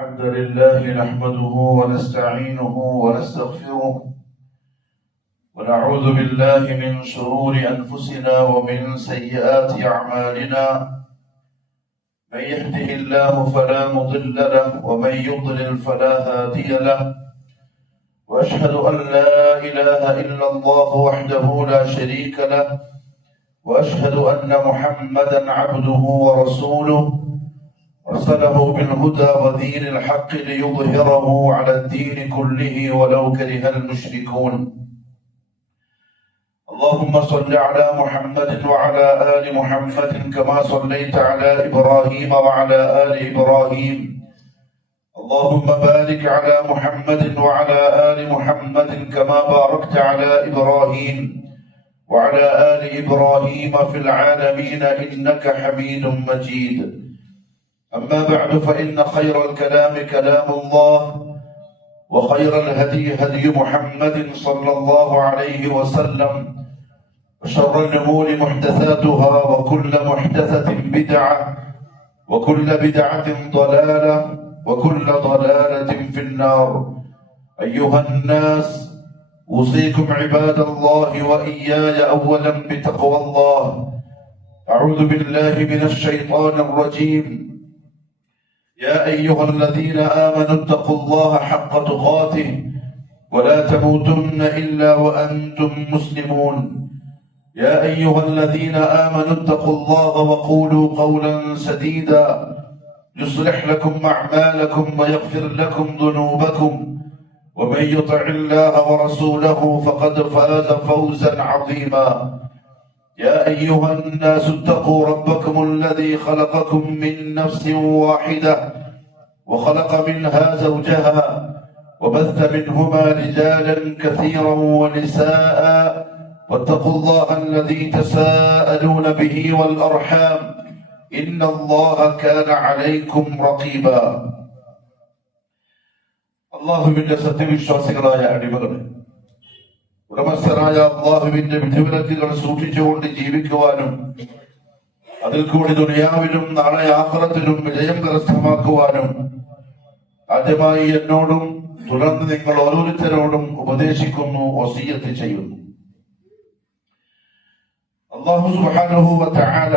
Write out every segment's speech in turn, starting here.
الحمد لله نحمده ونستعينه ونستغفره ونعوذ بالله من شرور أنفسنا ومن سيئات أعمالنا. من يهده الله فلا مضل له ومن يضلل فلا هادي له، وأشهد أن لا إله إلا الله وحده لا شريك له، وأشهد أن محمدا عبده ورسوله أرسله بالهدى ودين الحق ليظهره على الدين كله ولو كره المشركون. اللهم صل على محمد وعلى آل محمد كما صليت على إبراهيم وعلى آل إبراهيم. اللهم بارك على محمد وعلى آل محمد كما باركت على إبراهيم وعلى آل إبراهيم في العالمين إنك حميد مجيد. أما بعد، فإن خير الكلام كلام الله، وخير الهدي هدي محمد صلى الله عليه وسلم، وشر الأمور محدثاتها، وكل محدثة بدعة، وكل بدعة ضلالة، وكل ضلالة في النار. أيها الناس، أوصيكم عباد الله وإياي أولا بتقوى الله. أعوذ بالله من الشيطان الرجيم. يا أيها الذين آمنوا اتقوا الله حق تقاته ولا تموتن إلا وأنتم مسلمون. يا أيها الذين آمنوا اتقوا الله وقولوا قولا سديدا يصلح لكم أعمالكم ويغفر لكم ذنوبكم، ومن يطع الله ورسوله فقد فاز فوزا عظيما. يا أيها الناس اتقوا ربكم الذي خلقكم من نفس واحدة وخلق منها زوجها وبث منهما رجالا كثيرا ونساء، واتقوا الله الذي تساءلون به والأرحام إن الله كان عليكم رقيبا. അല്ലാഹുവിന്റെ സത്യവിശ്വാസികളായ അടിമകളെ, ഉടമസ്ഥനായ അല്ലാഹുവിന്റെ വിധിവിലക്കുകൾ സൂക്ഷിച്ചുകൊണ്ട് ജീവിക്കുവാനും അതിൽ കൂടി ദുനിയാവിലും നാളെ ആഖിറത്തിലും വിജയം കരസ്ഥമാക്കുവാനും ആദ്യമായി എന്നോടും തുടർന്ന് നിങ്ങൾ ഓരോരുത്തരോടും ഉപദേശിക്കുന്നു, വസിയ്യത്ത് ചെയ്യുന്നു. അല്ലാഹു സുബ്ഹാനഹു വ തആല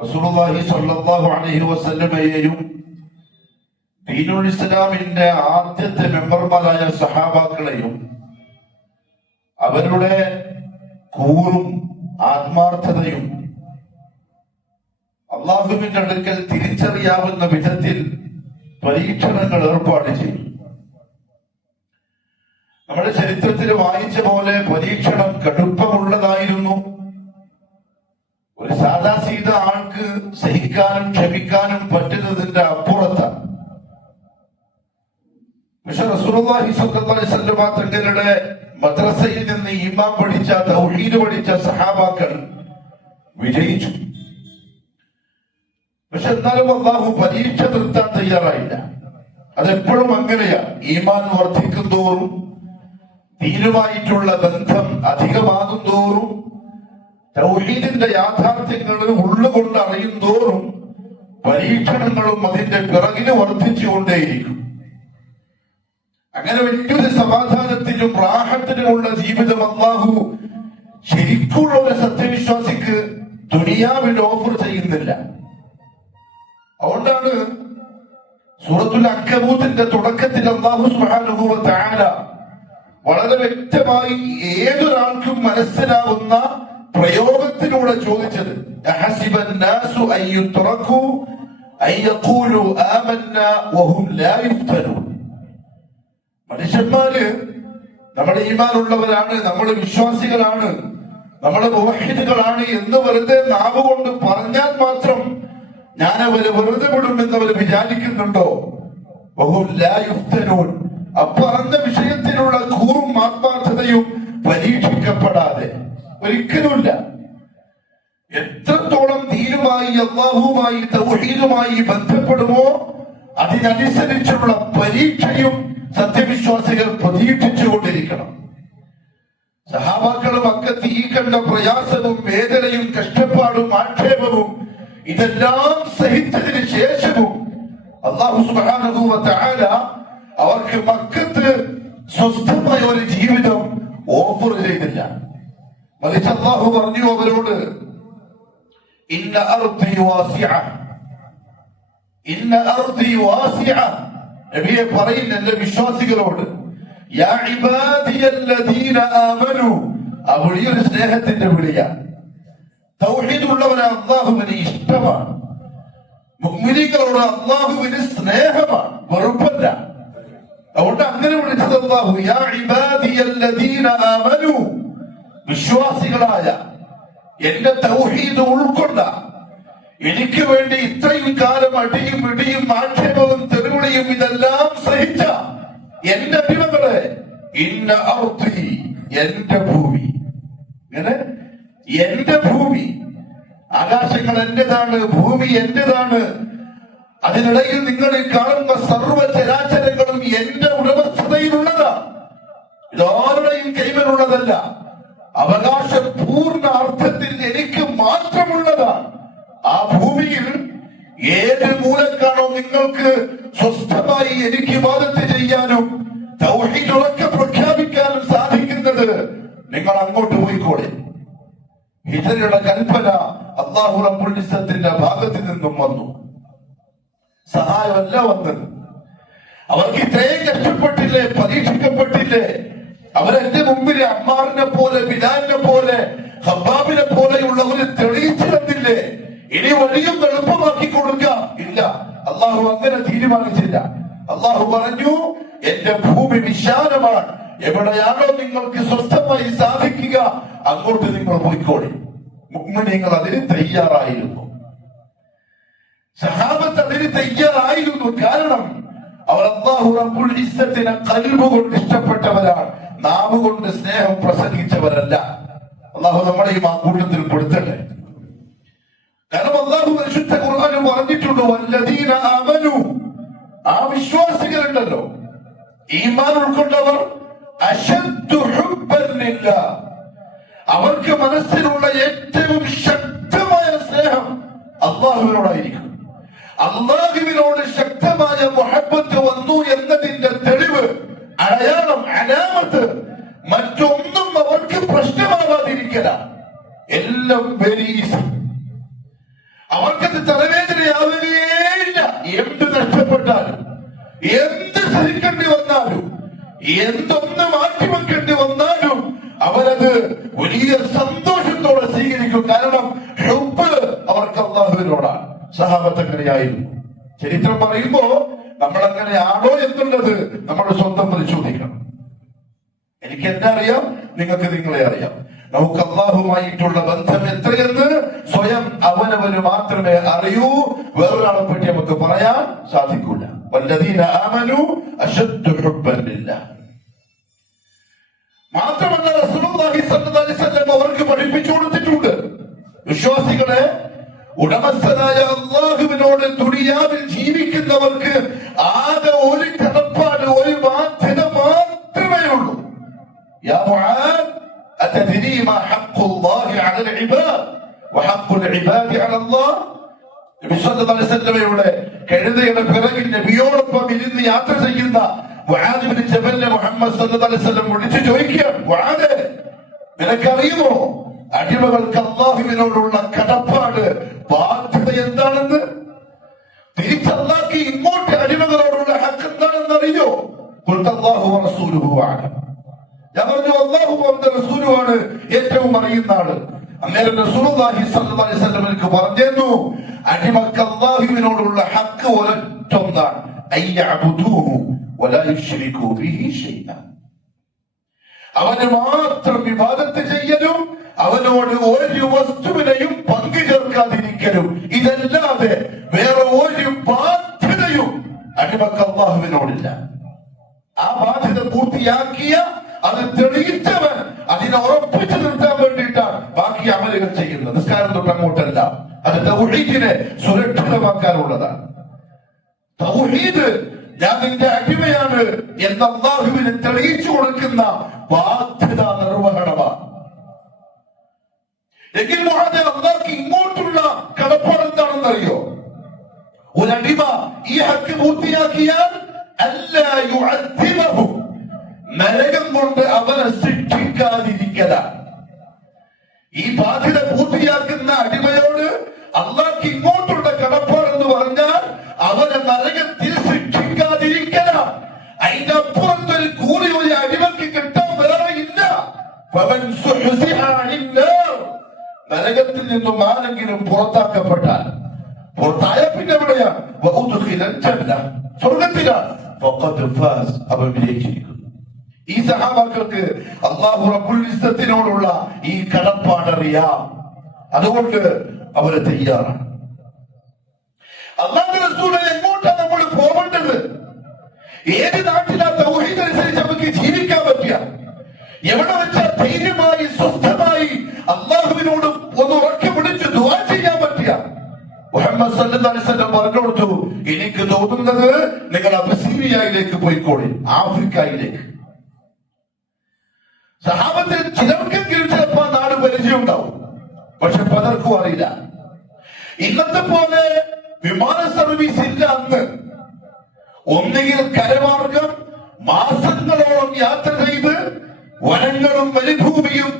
റസൂലുള്ളാഹി സ്വല്ലല്ലാഹു അലൈഹി വസല്ലമയെയും ദീനുൽ ഇസ്ലാമിന്റെ ആദ്യത്തെ മെമ്പർമാരായ സഹാബാക്കളെയും അവരുടെ കൂറും ആത്മാർത്ഥതയും അള്ളാഹുവിന്റെ അടുക്കൽ തിരിച്ചറിയാവുന്ന വിധത്തിൽ പരീക്ഷണങ്ങൾ ഏർപ്പാട് ചെയ്തു. നമ്മുടെ ചരിത്രത്തിൽ വായിച്ച പോലെ പരീക്ഷണം കടുപ്പമുള്ളതായിരുന്നു. ഒരു സാദാ സീത ആൾക്ക് സഹിക്കാനും ക്ഷമിക്കാനും പറ്റുന്നതിന്റെ അപ്പുറത്താണ്. പക്ഷെ റസൂലുള്ളാഹി സ്വല്ലല്ലാഹു അലൈഹി വസല്ലം തങ്ങളുടെ മദ്രസയിൽ നിന്ന് ഈമാൻ പഠിച്ച, തൗഹീദ് പഠിച്ച സഹാബാക്കൾ വിജയിച്ചു. പക്ഷെ എന്നാലും അല്ലാഹു പരീക്ഷ നിർത്താൻ തയ്യാറായില്ല. അതെപ്പോഴും അങ്ങനെയാ. ഈമാൻ വർദ്ധിക്കും തോറും, ദീനുമായിട്ടുള്ള ബന്ധം അധികമാകും തോറും, തൗഹീദിന്റെ യാഥാർത്ഥ്യങ്ങൾ ഉള്ളുകൊണ്ട് അറിയും തോറും പരീക്ഷണങ്ങളും അതിന്റെ പിറകിന് വർദ്ധിച്ചുകൊണ്ടേയിരിക്കും. അങ്ങനെ വലിയൊരു സമാധാനത്തിനും റാഹത്തിനുമുള്ള ജീവിതം അല്ലാഹു ശരിക്കുള്ള ഒരു സത്യവിശ്വാസിക്ക് ദുനിയാവിൽ ഓഫർ ചെയ്യുന്നില്ല. അതുകൊണ്ടാണ് സൂറത്തുൽ അൻകബൂത്തിന്റെ തുടക്കത്തിൽ അല്ലാഹു സുബ്ഹാനഹു വ തആല വളരെ വ്യക്തമായി ഏതൊരാൾക്കും മനസ്സിലാവുന്ന പ്രയോഗത്തിലൂടെ ചോദിച്ചത്, അഹസിബൻ നാസു അൻ യുത്റകൂ അൻ യഖൂലു ആമന്നാ വഹും ലാ യുഫ്തനൂൻ. മനുഷ്യന്മാര് നമ്മുടെ ഈമാനുള്ളവരാണ്, നമ്മുടെ വിശ്വാസികളാണ്, നമ്മുടെ മുവഹിദുകളാണ് എന്ന് വെറുതെ നാവ് കൊണ്ട് പറഞ്ഞാൽ മാത്രം ഞാൻ അവര് വെറുതെ വിടുമെന്ന് അവർ വിചാരിക്കുന്നുണ്ടോ? വഹും ലാ യുഫ്തനൂൻ. അപ്പറഞ്ഞ വിഷയത്തിലുള്ള കൂറും ആത്മാർത്ഥതയും പരീക്ഷിക്കപ്പെടാതെ ഒരിക്കലുമില്ല. എത്രത്തോളം ദീനുമായി, അല്ലാഹുവുമായി, തൗഹീദുമായി ബന്ധപ്പെടുമോ അതിനനുസരിച്ചുള്ള പരീക്ഷയും സത്യവിശ്വാസികൾ പ്രതീക്ഷിച്ചുകൊണ്ടിരിക്കണം. സഹാബാക്കളും മക്കത്ത് ഈ കണ്ട പ്രയാസവും വേദനയും കഷ്ടപ്പാടും ആക്ഷേപവും ഇതെല്ലാം സഹിച്ചതിന് ശേഷവും അല്ലാഹു സുബ്ഹാനഹു വ തആല അവർക്ക് മക്കത്ത് സ്വസ്ഥമായ ഒരു ജീവിതം ഓഫർ ചെയ്തില്ല. മറിച്ച് അല്ലാഹു പറഞ്ഞു അവരോട്, ഇന്ന അർദി വാസിഅ, ഇന്ന അർദി വാസിഅ. നബിയെ പറയുന്ന എന്റെ വിശ്വാസികളോട്, യാ ഇബാദിയല്ലദീന ആമനു. ആ വിളിയൊരു സ്നേഹത്തിന്റെ വിളിയാണ്. തൗഹീദുള്ളവരെ അല്ലാഹുവിന് ഇഷ്ടമാണ്. മുഅ്മിനീങ്ങളോട് അല്ലാഹുവിന് സ്നേഹമാണ്, വെറുപ്പല്ല. അതുകൊണ്ട് അങ്ങനെ വിളിച്ചത് അല്ലാഹു, യാ ഇബാദിയല്ലദീന ആമനു. വിശ്വാസികളായ, എന്റെ തൗഹീദ് ഉൾക്കൊണ്ട, എനിക്ക് വേണ്ടി ഇത്രയും കാലം അടിയും ഇടിയും ആക്ഷേപവും തെരുവിളിയും ഇതെല്ലാം സഹിച്ച എന്റെ അടിമകളെ, ഇന്ന അർദി, എന്റെ ഭൂമി. ഇങ്ങനെ എന്റെ ഭൂമി, ആകാശങ്ങൾ എന്റേതാണ്, ഭൂമി എന്റേതാണ്. അതിനിടയിൽ നിങ്ങൾ കാണുന്ന സർവ്വചരാചരങ്ങളും എന്റെ ഉടമസ്ഥതയിലുള്ളതാ. ഇതാരുടെയും കൈവരുള്ളതല്ല. അവകാശം പൂർണ്ണ അർത്ഥത്തിൽ എനിക്ക് മാത്രമുള്ളതാണ്. ആ ഭൂമിയിൽ ഏത് മൂലക്കാണോ നിങ്ങൾക്ക് സ്വസ്ഥമായി എനിക്ക് ഇബാദത്ത് ചെയ്യാനും തൗഹീദ് ഉറക്കെ പ്രഖ്യാപിക്കാനും സാധിക്കുന്നത്, നിങ്ങൾ അങ്ങോട്ട് പോയിക്കോളെ. ഹിജ്റയുടെ കൽപ്പന അല്ലാഹു റബ്ബുൽ ഇസ്സത്തിന്റെ ഭാഗത്ത് നിന്നും വന്നു. സഹായമല്ല വന്നത്. അവർക്ക് ഇത്രയും കഷ്ടപ്പെട്ടില്ലേ, പരീക്ഷിക്കപ്പെട്ടില്ലേ. അവരെന്റെ മുമ്പിൽ അമ്മാറിനെ പോലെ, ബിലാലിനെ പോലെ, ഹബ്ബാബിനെ പോലെയുള്ളവര് തെളിയിച്ചു തന്നില്ലേ. ഇനി വഴിയും എളുപ്പമാക്കി കൊടുക്കാം. ഇല്ല, അള്ളാഹു അങ്ങനെ തീരുമാനിച്ചില്ല. അള്ളാഹു പറഞ്ഞു, എന്റെ ഭൂമി വിശാലമാണ്. എവിടെയാണോ നിങ്ങൾക്ക് സ്വസ്ഥമായി സാധിക്കുക അങ്ങോട്ട് നിങ്ങൾ പോയിക്കോളി. മുഅ്മിനീങ്ങൾ അതിന് തയ്യാറായിരുന്നു. സഹാബത്ത് അതിന് തയ്യാറായിരുന്നു. കാരണം അവർ അല്ലാഹു റബ്ബുൽ ഇസ്സത്തിനെ ഖൽബ് കൊണ്ട് ഇഷ്ടപ്പെട്ടവരാണ്, നാവ് കൊണ്ട് സ്നേഹം പ്രസംഗിച്ചവരല്ല. അല്ലാഹു നമ്മളെയും ആ കൂട്ടത്തിൽ പെടുത്തട്ടെ. കാരണം അല്ലാഹു പരിശുദ്ധ ഖുർആനിൽ പറഞ്ഞിട്ടുണ്ട്, വല്ലദീന ആമനു. ആ വിശ്വാസികളുണ്ടല്ലോ, ഈമാൻ ഉൾക്കൊണ്ടവർ, അശദ്ദു ഹുബ്ബൻ ലില്ലാഹ്. അവർക്ക് മനസ്സിലുള്ള ഏറ്റവും ശക്തമായ സ്നേഹം അല്ലാഹുവിനോടായിരിക്കും. അല്ലാഹുവിനോട് ശക്തമായ മുഹബ്ബത്ത് വന്നു എന്നതിന്റെ തെളിവ്, അടയാളം, അലാമത്ത് മറ്റൊന്നും അവർക്ക് പ്രശ്നമാവാതിരിക്കല. എല്ലാം വെരി ഈസി. അവർക്കത് തലവേദനയാവുകയേയില്ല. എന്ത് നഷ്ടപ്പെട്ടാലും, എന്ത് സഹിക്കേണ്ടി വന്നാലും, എന്തൊന്ന് മാറ്റിവെക്കേണ്ടി വന്നാലും അവരത് വലിയ സന്തോഷത്തോടെ സ്വീകരിക്കും. കാരണം ഹുബ്ബ് അവർക്ക് അല്ലാഹുവിനോടാണ്. സഹാബത്ത് അങ്ങനെയായിരുന്നു. ചരിത്രം പറയുമ്പോ നമ്മൾ അങ്ങനെയാണോ എന്നുള്ളത് നമ്മൾ സ്വന്തം പരിശോധിക്കണം. എനിക്ക് എന്നെ അറിയാം, നിങ്ങൾക്ക് നിങ്ങളെ അറിയാം. നമുക്ക് അല്ലാഹുമായിട്ടുള്ള ബന്ധം എത്രയെന്ന് സ്വയം അവനവന് മാത്രമേ അറിയൂ. വേറൊരാളെ പറ്റി നമുക്ക് പറയാൻ സാധിക്കൂല. വല്ലദീന ആമനു അശദ്ദു ഹുബ്ബൻ ലില്ലാഹ്. മാത്രമല്ല, റസൂലുള്ളാഹി സ്വല്ലല്ലാഹു അലൈഹി വസല്ലം അവർക്ക് പഠിപ്പിച്ചു കൊടുത്തിട്ടുണ്ട്, വിശ്വാസികളെ, ഉടമസ്ഥനായ അല്ലാഹുവിനോട് ദുനിയാവിൽ ജീവിക്കുന്നവർക്ക് ആകെ ഒരു കടപ്പാട്, ഒരു ബാധ്യത മാത്രമേ ഉള്ളൂ. യാ മുആദ്, അതദ്രി മാ ഹഖ്ഖുല്ലാഹി അലൽ ഇബാദ് വഹഖ്ഖുൽ ഇബാദി അലല്ലാഹ്. നബി സല്ലല്ലാഹു അലൈഹി വസല്ലമയുടെ കഴുതയുടെ പിറകിൽ നബിയോടൊപ്പം ഇരുന്ന് യാത്ര ചെയ്യുന്ന മുആദ് ഇബ്നു ജബലിനെ മുഹമ്മദ് സല്ലല്ലാഹു അലൈഹി വസല്ലം വിളിച്ചു ചോദിക്കുകയാണ്, മുആദ്, നിനക്കറിയുമോ അടിമകൾക്ക് അല്ലാഹുവിനോടുള്ള കടപ്പാട്, ബാധ്യത എന്താണെന്ന്? തിരിച്ചല്ലാക്കി ഇങ്ങോട്ട് അടിമകളോടുള്ള ഹക്ക് എന്താണെന്ന് അറിയോ? അല്ലാഹു റസൂലുഹു അഅലം. ഞാൻ പറഞ്ഞു, അല്ലാഹു അവന്റെ റസൂലുമാണ് ഏറ്റവും അറിയുന്ന ആള്. അന്നേരം റസൂലുള്ളാഹി സ്വല്ലല്ലാഹു അലൈഹി വസല്ലം പറഞ്ഞു, അടിമക്ക് അല്ലാഹുവിനോടുള്ള ഹക്ക് ഒരൊറ്റൊന്നാണ്, അയ്യഅബുദൂഹു വലാ യുശ്രികൂ ബിഹി ശൈഅ. അവന് മാത്രം ഇബാദത്ത് ചെയ്യലും അവനോട് ഒരു വസ്തുവിനെയും പങ്കു ചേർക്കാതിരിക്കലും. ഇതല്ലാതെ വേറെ ഒരു ബാധ്യതയും അടിമക്ക് അല്ലാഹുവിനോടില്ല. ആ ബാധ്യത പൂർത്തിയാക്കിയ, അത് തെളിയിച്ചവൻ അതിനെ ഉറപ്പിച്ചു നിർത്താൻ വേണ്ടിയിട്ടാണ് ബാക്കി അമലുകൾ ചെയ്യുന്നത്. നിസ്കാരം തൊട്ട് അങ്ങോട്ടല്ല, അത് തൗഹീദിനെ സുരക്ഷിതമാക്കാനുള്ളതാണ്. തൗഹീദ്, ഞാൻ നിന്റെ അടിമയാണ് എന്ന് അല്ലാഹുവിനെ തെളിയിച്ചു കൊടുക്കുന്ന ബാധ്യത നിർവഹണമാണ്. എങ്കിൽ മുആദ്, അല്ലാഹുക്ക് ഇങ്ങോട്ടുള്ള കടപ്പാട് എന്താണെന്ന് അറിയോ? ഒരടിമ ഈ ഹക്ക് പൂർത്തിയാക്കിയാൽ അല്ലാ യുഅദ്ദിബഹു, നരകം കൊണ്ട് അവനെ ശിക്ഷിക്കാതിരിക്കല. ഈ ബാധ്യത പൂർത്തിയാക്കുന്ന അടിമയോട് അള്ളാഹ്ക്ക് ഇങ്ങോട്ടുള്ള കടപ്പാടെന്ന് പറഞ്ഞാൽ അവനെ നരകത്തിൽ ശിക്ഷിക്കാതിരിക്കല. അതിന്റെ അപ്പുറത്തൊരു കൂലി ഒരു അടിമയ്ക്ക് കിട്ടാൻ വേറെ ഇല്ല. നരകത്തിൽ നിന്നും ആരെങ്കിലും പുറത്താക്കപ്പെട്ടാൽ, പുറത്തായ പിന്നെ എവിടെയാണ്? സ്വർഗത്തിലാണ്. അവൻ വിജയിച്ചിരിക്കുന്നു. ഈ സഹാബാക്കൾക്ക് അല്ലാഹു റബ്ബുൽ ഇസ്സത്തിനോടുള്ള ഈ കടപ്പാടറിയാം. അതുകൊണ്ട് അവര് തയ്യാറാണ്. അല്ലാഹുവിന്റെ റസൂലെ എങ്ങോട്ടാണ് നമ്മൾ പോകേണ്ടത്? ഏത് നാട്ടിലാ തൗഹീദ് അനുസരിച്ച് നമുക്ക് ജീവിക്കാൻ പറ്റുക? എവിടെ വെച്ചാൽ ധൈര്യമായി സ്വസ്ഥമായി അല്ലാഹുവിനോട് ഒന്ന് ഉറക്കെ വിളിച്ച് ദുആ ചെയ്യാൻ പറ്റുക? മുഹമ്മദ് സല്ലല്ലാഹു അലൈഹി വസല്ലം പറഞ്ഞു കൊടുത്തു, എനിക്ക് തോന്നുന്നത് നിങ്ങൾ അബസീനിയയിലേക്ക് പോയിക്കോളി, ആഫ്രിക്കയിലേക്ക്. സഹാബത്തിൽ ചിലർക്കെങ്കിലും ചിലപ്പോൾ നാട് പരിചയമുണ്ടാവും, പക്ഷെ പലർക്കും അറിയില്ല. ഇന്നത്തെ പോലെ വിമാന സർവീസ് ഇല്ല അന്ന്. ഒന്നുകിൽ കരമാർഗം മാസങ്ങളോളം യാത്ര ചെയ്ത് വനങ്ങളും മരുഭൂമിയും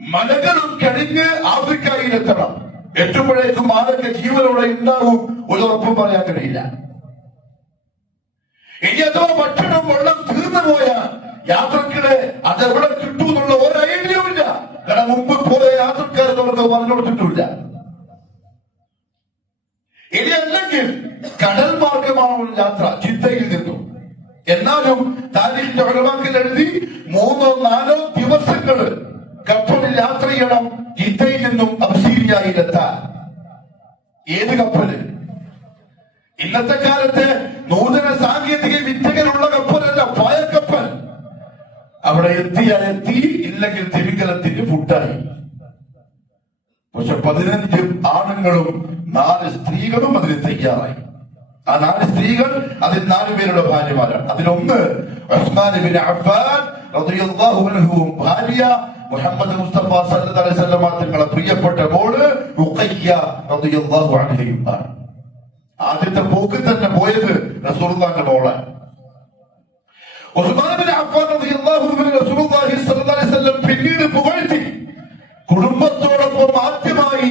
മലകളും കഴിഞ്ഞ് ആഫ്രിക്കയിലെത്തണം. എത്തുമ്പോഴേക്കും ആരൊക്കെ ജീവനോടെ ഉണ്ടാവും ഒരു ഉറപ്പും പറയാൻ കഴിയില്ല. ഇനി അഥവാ ഭക്ഷണം വെള്ളം തീർന്നു പോയാൽ യാത്രക്കിടെ അതെവിടെ കിട്ടൂ എന്നുള്ള ഒരു ഐഡിയയും ഇല്ല. കാരണം മുമ്പ് പോയ യാത്രക്കാരനോടൊക്കെ പറഞ്ഞു കൊടുത്തിട്ടില്ല. ഇനി അല്ലെങ്കിൽ കടൽ മാർഗമാണ് യാത്ര ജിദ്ദയിൽ നിന്നും. എന്നാലും താരീഖിന്റെ ഉലമാക്കൾ എഴുതി 3-4 ദിവസങ്ങൾ കപ്പലിൽ യാത്ര ചെയ്യണം ജിദ്ദയിൽ നിന്നും അബസീനിയയിലെത്താൻ. ഏത് കപ്പല്? ഇന്നത്തെ കാലത്തെ നൂതന സാങ്കേതിക വിദ്യകളുള്ള കപ്പലല്ല, പായക്കപ്പൽ. അവിടെ എത്തിയാൽ എത്തി, ഇല്ലെങ്കിൽ തിരിക്കലത്തിന് ഫുഡായി. പക്ഷെ 15 ആണുങ്ങളും 4 സ്ത്രീകളും അതിന് തയ്യാറായി. ആ 4 സ്ത്രീകൾ അതിൽ 4 പേരുടെ ഭാര്യമാരാണ്. അതിലൊന്ന് ഉസ്മാൻ ഇബ്നു അഫ്ഫാൻ റളിയല്ലാഹു അൻഹു, ഭാര്യ മുഹമ്മദ് മുസ്തഫ സല്ലല്ലാഹു അലൈഹി വസല്ലം തങ്ങളുടെ പ്രിയപ്പെട്ട മോള് റുഖയ്യ റളിയല്ലാഹു അൻഹയും ആണ്. ആദ്യത്തെ പോക്ക് തന്നെ പോയത് റസൂലുള്ളാഹിന്റെ മോളാണ്. ഉസ്മാൻ ഇബ്നു അഫ്ഫാൻ റളിയല്ലാഹു അൻഹു റസൂലുള്ളാഹി സ്വല്ലല്ലാഹു അലൈഹി വസല്ലം പിന്നീട് പുകഴ്ത്തി. കുടുംബത്തോടൊപ്പം ആദ്യമായി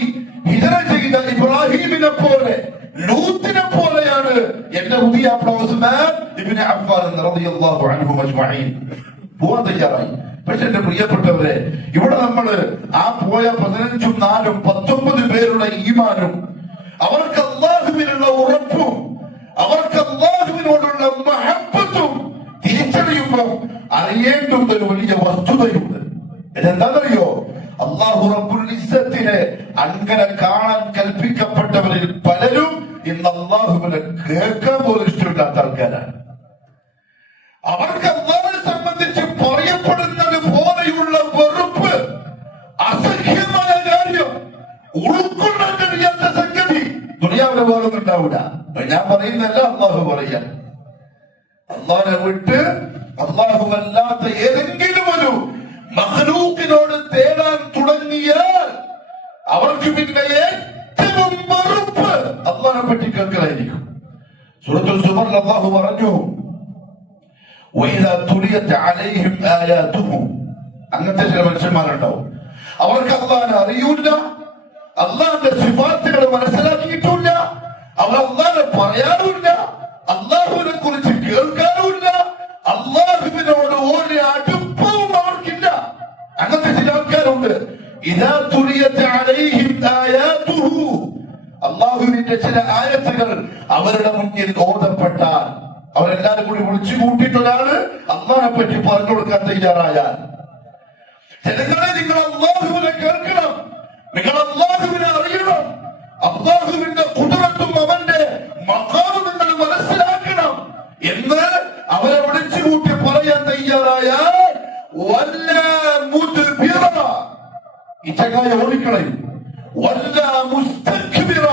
ഹിജറ ചെയ്ത ഇബ്രാഹിമിനെ പോലെ, ലൂത്തിനെ പോലെയാണ് എന്റെ ഉദിയാപ്ല ഉസ്മാൻ ഇബ്നു അഫ്ഫാൻ റളിയല്ലാഹു അൻഹു അജ്മഈൻ. പോവാൻ തയ്യാറായി. പക്ഷെ എന്റെ പ്രിയപ്പെട്ടവരെ, ഇവിടെ നമ്മള് ആ പോയ 15-ഉം 4-ഉം 19 പേരുടെ ഈമാനും അവർക്ക് അല്ലാഹുവിനുള്ള ഉറപ്പും അവർക്ക് അല്ലാഹുവിനോടുള്ള മഹബ്ബത്തും തിരിച്ചറിയുമ്പോൾ അറിയേണ്ടുന്ന ഒരു വലിയ വസ്തുതയുണ്ട്. ഇതെന്താണെന്നറിയോ? അല്ലാഹു റബ്ബുൽ ഇസ്സത്തിനെ അങ്ങനെ കാണാൻ കൽപ്പിക്കപ്പെട്ടവരിൽ പലരും ഇന്ന് അല്ലാഹുവിനെ കേൾക്കാൻ പോലും ഇഷ്ടമില്ലാത്ത ആൾക്കാരാണ്. അവർക്ക് അല്ലാഹുവിനെ സംബന്ധിച്ച് പറയപ്പെടുന്നത് പോലെയുള്ള വെറുപ്പ്, അസഹ്യമായ കാര്യം, ഉൾക്കൊള്ളാൻ കഴിയാത്ത സംഗതി ദുനിയാവിലെ വേറൊന്നും ഉണ്ടാവില്ല. ഞാൻ പറയുന്നല്ല, അല്ലാഹു പറയാൻ. അല്ലാഹുവിനെ വിട്ട് അല്ലാഹുവല്ലാത്ത ഏതെങ്കിലും ഒരു മഖ്ലൂഖിനോട് തേടാൻ തുടങ്ങിയാൽ അവർക്ക് പിന്നെ ഏറ്റവും വെറുപ്പ് അല്ലാഹുവിനെ പറ്റി കേൾക്കലായിരിക്കും. സൂറത്തുൽ സുമറിൽ അല്ലാഹു പറഞ്ഞു, വഇദാ തുലിയത് അലൈഹിം ആയാതുഹു. അങ്ങനത്തെ ചില മനുഷ്യന്മാരുണ്ടാവും, അവർക്ക് അല്ലാഹുവിനെ അറിയൂല, അല്ലാഹുവിന്റെ സിഫാത്തുകൾ മനസ്സിലാക്കിയിട്ടില്ല, അവർ അല്ലാഹുവിനെ പറയാറുമില്ല, അല്ലാഹുവിനെ കുറിച്ച് കേൾക്കാറുമില്ല, അല്ലാഹുവിനോട് ഒരു അടുപ്പവും അവർക്കില്ല. അങ്ങനത്തെ ചില ആൾക്കാരുണ്ട്. ഇദാ തുലിയത് അലൈഹിം ആയാതുഹു, അല്ലാഹുവിന്റെ ചില ആയത്തുകൾ അവരുടെ മുന്നിൽ ഓതപ്പെട്ടാൽ അവരെല്ലാരും കൂടി വിളിച്ചു കൂട്ടിയിട്ടൊരാള് അല്ലാഹുവിനെ പറ്റി പറഞ്ഞു കൊടുക്കാൻ തയ്യാറായാൽ, ജനങ്ങളെ നിങ്ങൾ അല്ലാഹുവിനെ കേൾക്കണം, നിങ്ങൾ അല്ലാഹുവിനെ അറിയണം, അല്ലാഹുവിന്റെ ഖുദ്റത്തും അവന്റെ മഖാമും നിങ്ങൾ മനസ്സിലാക്കണം എന്ന് അവരെ വിളിച്ചു കൂട്ടി പറയാൻ തയ്യാറായാൽ വല്ലാ മുദ്ബിറ, ഈ ചങ്ങായി ഓടിക്കളയും, വല്ലാ മുസ്തക്ബിറ,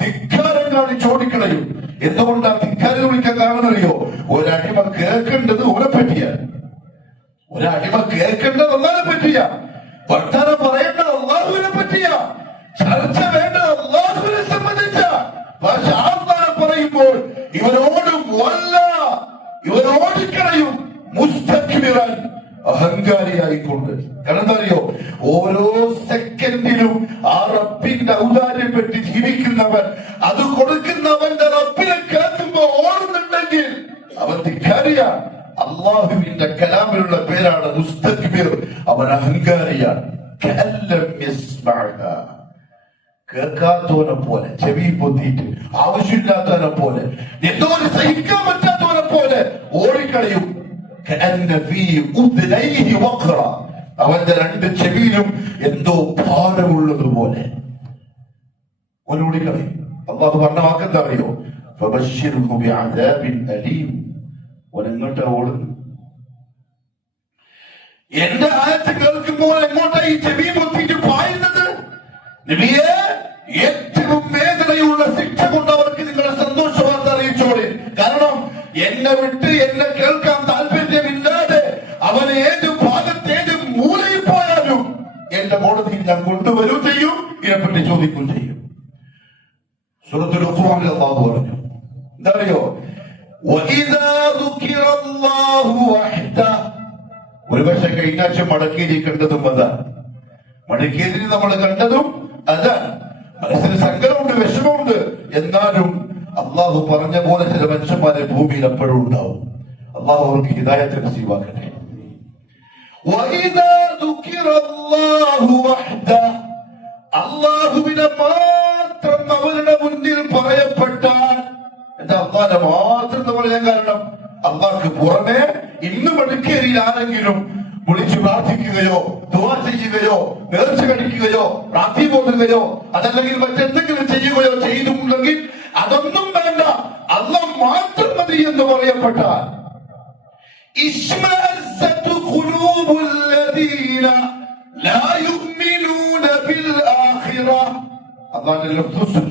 ധിക്കാരം കാണിച്ച് ഓടിക്കളയും. എന്തുകൊണ്ടാണ് ധിക്കാരം വിളിക്കാൻ കാണുന്നറിയോ? ഒരടിമ കേൾക്കേണ്ടത് ഓനെ പറ്റിയാണ്, ഒരടിമ കേൾക്കേണ്ടത് അല്ലാഹുവിനെ പറ്റിയ, വർത്തമാനം പറയേണ്ടത് അല്ലാഹുവിനെ പറ്റിയ, ചർച്ച വേണ്ടത് അല്ലാഹുവിനെ സംബന്ധിച്ച. പക്ഷെ ഇവനോടും വല്ല, ഇവനോടിക്കളയും മുസ്തക്ബിറൻ, അഹങ്കാരിയായിക്കൊണ്ട്. കാരണം എന്താ അറിയോ, ഓരോ സെക്കൻഡിലും ആ റബ്ബിന്റെ ഔദാര്യം പറ്റി ജീവിക്കുന്നവൻ, അത് കൊടുക്കുന്നവന്റെ റബ്ബിനെ കേൾക്കുമ്പോ ഓടുന്നുണ്ടെങ്കിൽ അവൻ ധിക്കാരിയാണ്. അള്ളാഹുവിന്റെ കലാമിലുള്ള പേരാണ് മുസ്തക്ബിർ. അവൻ അഹങ്കാരിയാണ്. കേൾക്കാത്തവനെ പോലെ, ചെവി പൊത്തിയിട്ട് ആവശ്യമില്ലാത്തവനെ പോലെ, എന്തോ ഒരു സഹിക്കാൻ പറ്റാത്തവനെ പോലെ ഓടിക്കളയും. അവന്റെ രണ്ട് ചെവിയിലും എന്തോ ഭാരമുള്ളതുപോലെ ഓടിക്കളയും. അള്ളാഹു പറഞ്ഞ വാക്കെന്താ അറിയോ, എങ്ങോട്ടാ ഓടുന്നു? എന്റെ ആയത്ത് കേൾക്കുമ്പോൾ എങ്ങോട്ടാ ഈ ചെവി പൊത്തിയിട്ട് പായുന്നത്? നബിയെ, ഏറ്റവും വേദനയുള്ള ശിക്ഷ കൊണ്ട് അവർക്ക് നിങ്ങളെ സന്തോഷ വാർത്ത അറിയിച്ചോളെ. കാരണം എന്നെ വിട്ട് എന്നെ കേൾക്കാൻ താല്പര്യമില്ലാതെ അവൻ ഏത് ഭാഗത്ത് ഏത് മൂലയിൽ പോയാലും എന്റെ കോടതിയിൽ ഞാൻ കൊണ്ടുവരും ചെയ്യും, ഇതിനെപ്പറ്റി ചോദിക്കുകയും ചെയ്യും. സൂറത്തുൽ ഖുർആനിൽ അല്ലാഹു പറഞ്ഞു, എന്താ അറിയോ, ഒരുപക്ഷെ കഴിഞ്ഞ ആഴ്ച മടക്കേരി കണ്ടതും അതാണ്. മടക്കേരി നമ്മൾ കണ്ടതും അതാണ്. മനസ്സിന് സങ്കടമുണ്ട്, വിഷമമുണ്ട്. എന്നാലും അള്ളാഹു പറഞ്ഞ പോലെ ചില മനുഷ്യന്മാരെ ഭൂമിയിൽ എപ്പോഴും ഉണ്ടാവും. അള്ളാഹു അവർക്ക് ഹിദായത്ത് നസീബാക്കട്ടെ. അള്ളാഹുവിനെ മാത്രം അവരുടെ മുന്നിൽ പറയപ്പെട്ടാൽ, എന്താ അള്ളാഹിനെ മാത്രം എന്ന് പറയാൻ കാരണം, അള്ളാഹ്ക്ക് പുറമെ ഇന്ന് മടക്കേരിയിൽ ആരെങ്കിലും വിളിച്ചു പ്രാർത്ഥിക്കുകയോ ദുആ ചെയ്യുകയോ നേർച്ച കഴിക്കുകയോ പ്രാർത്ഥി പോതുകയോ അതല്ലെങ്കിൽ മറ്റെന്തെങ്കിലും ചെയ്യുകയോ ചെയ്തിട്ടുണ്ടെങ്കിൽ അതൊന്നും വേണ്ട, അല്ലാഹ് മാത്രം മതി എന്ന് പറയപ്പെട്ടാൽ,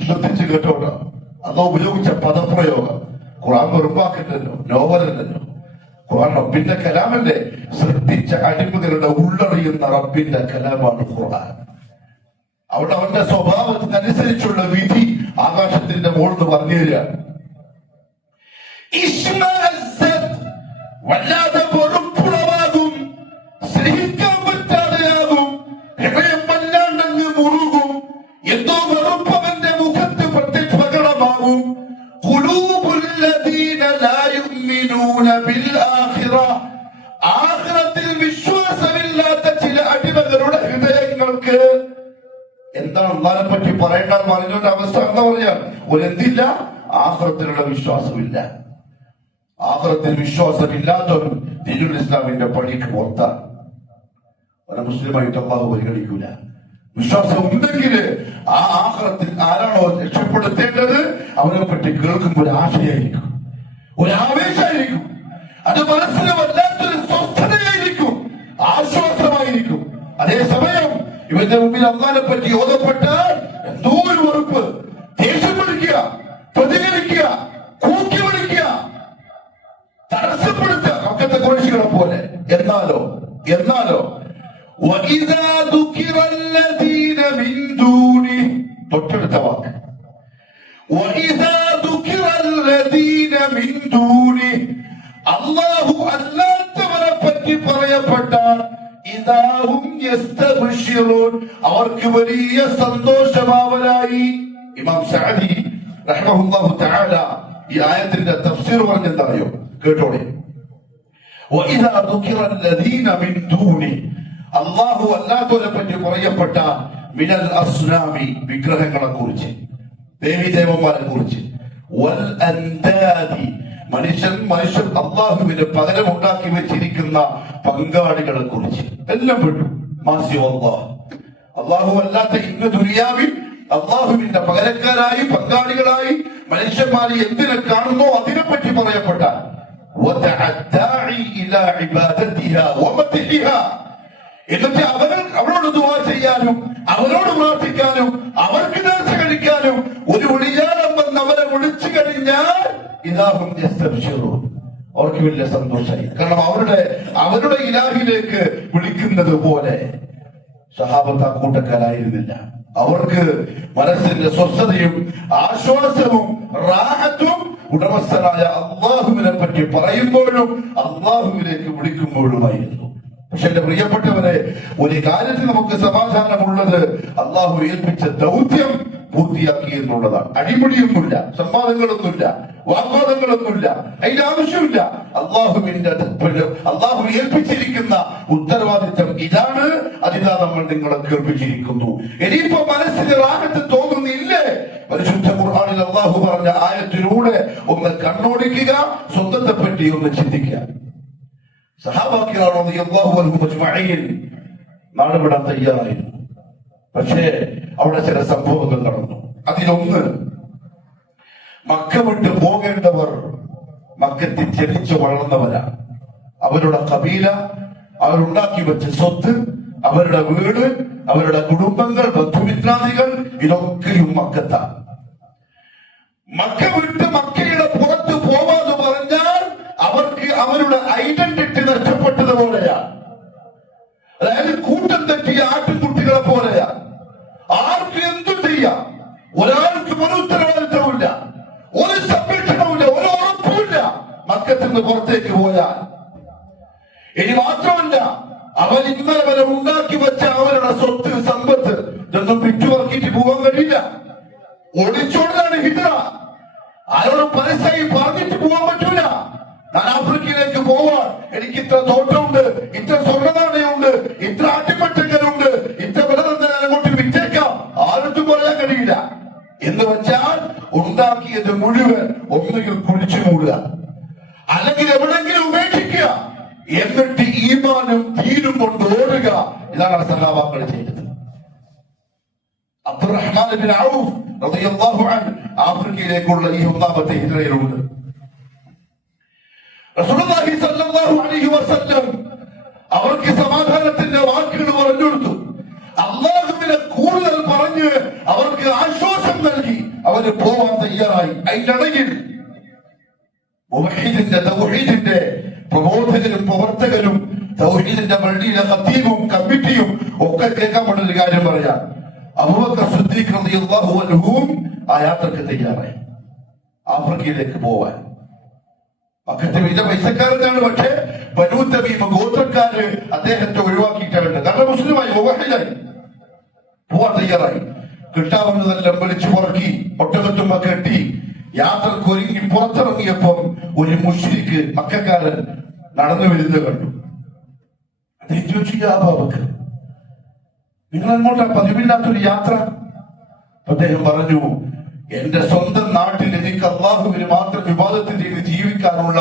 ശ്രദ്ധിച്ചു കേട്ടോട്ടോ. അള്ളാഹ് ഉപയോഗിച്ച പദപ്രയോഗം ഖുർആൻ വെറുപ്പാക്കില്ലല്ലോ, നോവലല്ലോ. ഖുർആൻ റബ്ബിന്റെ കലാമല്ലേ? ശ്രദ്ധിച്ച അടിമകളുടെ ഉള്ളറിയുന്ന റബ്ബിന്റെ കലാമാണ് ഖുർആൻ. അവിടെ അവന്റെ സ്വഭാവത്തിനനുസരിച്ചുള്ള വിധി ആകാശത്തിന്റെ മുകളിൽ പറഞ്ഞു തരികയാണ്. വല്ലാതെ വെറുപ്പുളവാകും, സ്നേഹിക്കാൻ പറ്റാതെയാകും, ഹൃദയം വല്ലാണ്ടങ്ങ് മുറുകും, എന്തോ വെറുപ്പവന്റെ മുഖത്ത് പ്രത്യക്ഷമാകും. ആഖിറത്തിൽ വിശ്വാസമില്ലാത്ത ചില അടിമകളുടെ ഹൃദയങ്ങൾക്ക് എന്താണ് അല്ലാഹുവിനെ പറ്റി പറയേണ്ടത് പറഞ്ഞുകൊണ്ട് അവസ്ഥ എന്താ പറഞ്ഞാൽ, ഒരെന്തില്ല, ആഖിറത്തിലുള്ള വിശ്വാസമില്ല. ആഖിറത്തിൽ വിശ്വാസമില്ലാത്തവരും ദീനുൽ ഇസ്ലാമിന്റെ പണിക്ക് പുറത്താണ്. ഒരു മുസ്ലിമായിട്ട് അല്ലാഹു പരിഗണിക്കൂല. വിശ്വാസം ഉണ്ടെങ്കിൽ ആ ആഖിറത്തിൽ ആരാണോ രക്ഷപ്പെടുത്തേണ്ടത് അവനെ പറ്റി കേൾക്കുമ്പോൾ ഒരു ആശയായിരിക്കും, ഒരു ആവേശമായിരിക്കും, അത് മനസ്സിന് വല്ലാത്തൊരു സ്വസ്ഥതയായിരിക്കും, ആശ്വാസമായിരിക്കും. അതേസമയം ഇവന്റെ മുമ്പിൽ അല്ലാഹുവിനെ പറ്റി ഓതപ്പെട്ടാൽ എന്തോ ഒരു വെറുപ്പ്, ദേഷ്യം പിടിക്കുക, പ്രതികരിക്കുക, കൂക്കി വിളിക്കുക, തടസ്സപ്പെടുത്തുക, മക്കത്തെ കുറേശികളെ പോലെ. എന്നാലോ തൊട്ടടുത്ത വാക്ക്, അല്ലാഹു അല്ലാത്തവരെ പറ്റി പറയപ്പെട്ടാൽ അവർക്ക് വലിയ സന്തോഷമാവലായി. ഇമാം സഅദി റഹ്മഹുല്ലാഹു തആല ഈ ആയത്തിന്റെ തഫ്സീർ പറഞ്ഞെന്തായോ കേട്ടോളെ. അല്ലാഹു അല്ലാത്തവരെ പറ്റി പറയപ്പെട്ട മിനൽ അസ്നാമി, വിഗ്രഹങ്ങളെ കുറിച്ച്, ദേവീദേവന്മാരെ കുറിച്ച്, വൽ അൻദാദി, മനുഷ്യൻ അള്ളാഹുവിന് പകരം ഉണ്ടാക്കി വെച്ചിരിക്കുന്ന പങ്കാളികളെ കുറിച്ച് എല്ലാം പെട്ടു. അള്ളാഹു അല്ലാത്ത ഇന്ന് ദുനിയാവിൽ അള്ളാഹുവിന്റെ പകരക്കാരായി പങ്കാളികളായി മനുഷ്യന്മാരെ എന്തിനെ കാണുന്നോ അതിനെപ്പറ്റി പറയപ്പെട്ട, എന്നിട്ട് അവരോട് ദുആ ചെയ്യാനും അവരോട് പ്രാർത്ഥിക്കാനും അവർക്ക് നേർച്ച കഴിക്കാനും ഒരു വിളിയാളം വന്ന് അവരെ വിളിച്ചു കഴിഞ്ഞാൽ ഇദാഹും യസ്തബ്ശിറൂൻ, അവർക്ക് വലിയ സന്തോഷമായി. കാരണം അവരുടെ ഇലാഹിലേക്ക് വിളിക്കുന്നത് പോലെ സഹാബത്ത് ആ കൂട്ടക്കാരായിരുന്നില്ല. അവർക്ക് മനസ്സിന്റെ സ്വസ്ഥതയും ആശ്വാസവും റാഹത്തും ഉടമസ്ഥനായ അള്ളാഹുവിനെ പറ്റി പറയുമ്പോഴും അള്ളാഹുവിലേക്ക് വിളിക്കുമ്പോഴുമായിരുന്നു. പക്ഷെ എന്റെ പ്രിയപ്പെട്ടവരെ, ഒരു കാര്യത്തിൽ നമുക്ക് സമാധാനമുള്ളത്, അള്ളാഹു ഏൽപ്പിച്ച ദൗത്യം പൂർത്തിയാക്കി എന്നുള്ളതാണ്. അടിപിടിയൊന്നുമില്ല, സംവാദങ്ങളൊന്നുമില്ല, വാഗ്വാദങ്ങളൊന്നുമില്ല, അതിന്റെ ആവശ്യമില്ല. അള്ളാഹു ഏൽപ്പിച്ചിരിക്കുന്ന ഉത്തരവാദിത്തം ഇതാണ്. അതിതാ നമ്മൾ നിങ്ങളെ കേൾപ്പിച്ചിരിക്കുന്നു. ഇനിയിപ്പോ മനസ്സിന് റാഹത്ത് തോന്നുന്നില്ലേ? പരിശുദ്ധ ഖുർആനിൽ അള്ളാഹു പറഞ്ഞ ആയത്തിലൂടെ ഒന്ന് കണ്ണോടിക്കുക, സ്വന്തത്തെ പറ്റി ഒന്ന് ചിന്തിക്കുക. സഹാബാക്കളാണോ നാടുവിടാൻ തയ്യാറായിരുന്നു. പക്ഷേ അവിടെ ചില സംഭവങ്ങൾ നടന്നു. അതിലൊന്ന്, മക്ക വിട്ട് പോകേണ്ടവർ മക്കത്തിൽ ജനിച്ചു വളർന്നവരാണ്. അവരുടെ കബീല, അവരുണ്ടാക്കി വെച്ച സ്വത്ത്, അവരുടെ വീട്, അവരുടെ കുടുംബങ്ങൾ, ബന്ധുമിത്രാദികൾ, ഇതൊക്കെയും മക്കത്താണ്. മക്ക വിട്ട് മക്കയുടെ പുറത്ത് പോവാന്ന് പറഞ്ഞാൽ അവർക്ക് അവരുടെ ഐഡന്റിറ്റി നഷ്ടപ്പെട്ടതുപോലെയാണ്. അതായത് കൂട്ടം തെറ്റിയ ആട്ടിൻകുട്ടികളെ പോലെയാണ്. ആർക്ക് എന്തും ചെയ്യാം. ഒരാൾക്കും ഒരു ഉത്തരവാദിത്തവുമില്ല, ഒരു സംരക്ഷണവുമില്ല, ഒരു ഉറപ്പുമില്ല മക്കത്തിൽ നിന്ന് പുറത്തേക്ക് പോയാൽ. ഇനി മാത്രമല്ല, അവർ ഇന്നലെ വരെ ഉണ്ടാക്കി വെച്ച അവരുടെ സ്വത്ത്, സമ്പത്ത് ഇതൊന്നും വിറ്റുപറക്കിട്ട് പോകാൻ കഴിയില്ല. ഒളിച്ചോടാണ് ഹിജറ. ആരോടും പരസ്യമായി പറഞ്ഞിട്ട് പോകാൻ പറ്റൂല. ഞാൻ ആഫ്രിക്കയിലേക്ക് പോവാൻ, എനിക്ക് ഇത്ര തോട്ടമുണ്ട്, ഇത്ര സ്വർണ്ണനാണയുണ്ട്, ഇത്ര ആട്ടിപ്പറ്റങ്ങളുണ്ട്, ഇത്ര വില തന്നെ അങ്ങോട്ട് വിറ്റേക്കാം, ആർക്കും പറയാൻ കഴിയില്ല. എന്ന് വെച്ചാൽ ഉണ്ടാക്കിയത് മുഴുവൻ ഒന്നുകിൽ കുഴിച്ചു മൂടുക, അല്ലെങ്കിൽ എവിടെങ്കിലും ഉപേക്ഷിക്കുക, എന്നിട്ട് ഈമാനും ദീനും കൊണ്ട് ഓടുക. ഇതാണ് സഹാബാക്കൾ ചെയ്തത്. അബ്ദുറഹ്മാൻ ബിൻ ഔഫ് റളിയല്ലാഹു അൻഹു ആഫ്രിക്കയിലേക്കുള്ള ഈ ഒന്നാമത്തെ ഹിജ്റയിലുണ്ട്. റസൂലുള്ളാഹി സ്വല്ലല്ലാഹു അലൈഹി വസല്ലം അവർക്ക് സമാധാനത്തിന്റെ വാക്കുകൾ പറഞ്ഞു കൊടുത്തു. അല്ലാഹുവിനെ കൂടുതൽ പറഞ്ഞ് അവർക്ക് ആശ്വാസം നൽകി. അവര് പോവാൻ തയ്യാറായി. അതിനിടയിൽ തൗഹീദിന്റെ പ്രബോധകരും പ്രവർത്തകരും തൗഹീദിന്റെ പള്ളിയിലെ ഖതീബും കമ്മിറ്റിയും ഒക്കെ കേൾക്കാൻ പറ്റുന്ന കാര്യം പറയാം. അബൂബക്കർ സിദ്ദീഖ് റളിയല്ലാഹു അൻഹു ആ യാത്രക്ക് തയ്യാറായി ആഫ്രിക്കയിലേക്ക് പോവാൻ. മക്കത്തെ വലിയ പൈസക്കാരനാണ്. പക്ഷേ ബനൂ തമീം ഗോത്രക്കാര് അദ്ദേഹത്തെ ഒഴിവാക്കിയിട്ടുണ്ട്. കാരണം മുസ്ലിമായി മുവഹിദായി പോവാൻ തയ്യാറായി. കിട്ടാവുന്നതെല്ലാം വിളിച്ചു പുറക്കി ഒട്ടകത്തുമ്പ കെട്ടി യാത്രക്ക് ഒരുങ്ങി പുറത്തിറങ്ങിയപ്പം ഒരു മുശ്രിക്ക് മക്കാരൻ നടന്നു വരുന്നത് കണ്ടു. അദ്ദേഹം ചോദിച്ചു, അബൂബക്കർ, നിങ്ങൾ അങ്ങോട്ടാ പതിവില്ലാത്തൊരു യാത്ര? അദ്ദേഹം പറഞ്ഞു, എന്റെ സ്വന്തം നാട്ടിൽ എനിക്ക് അള്ളാഹുവിന് മാത്രം വിവാദത്ത് ചെയ്ത് ജീവിക്കാനുള്ള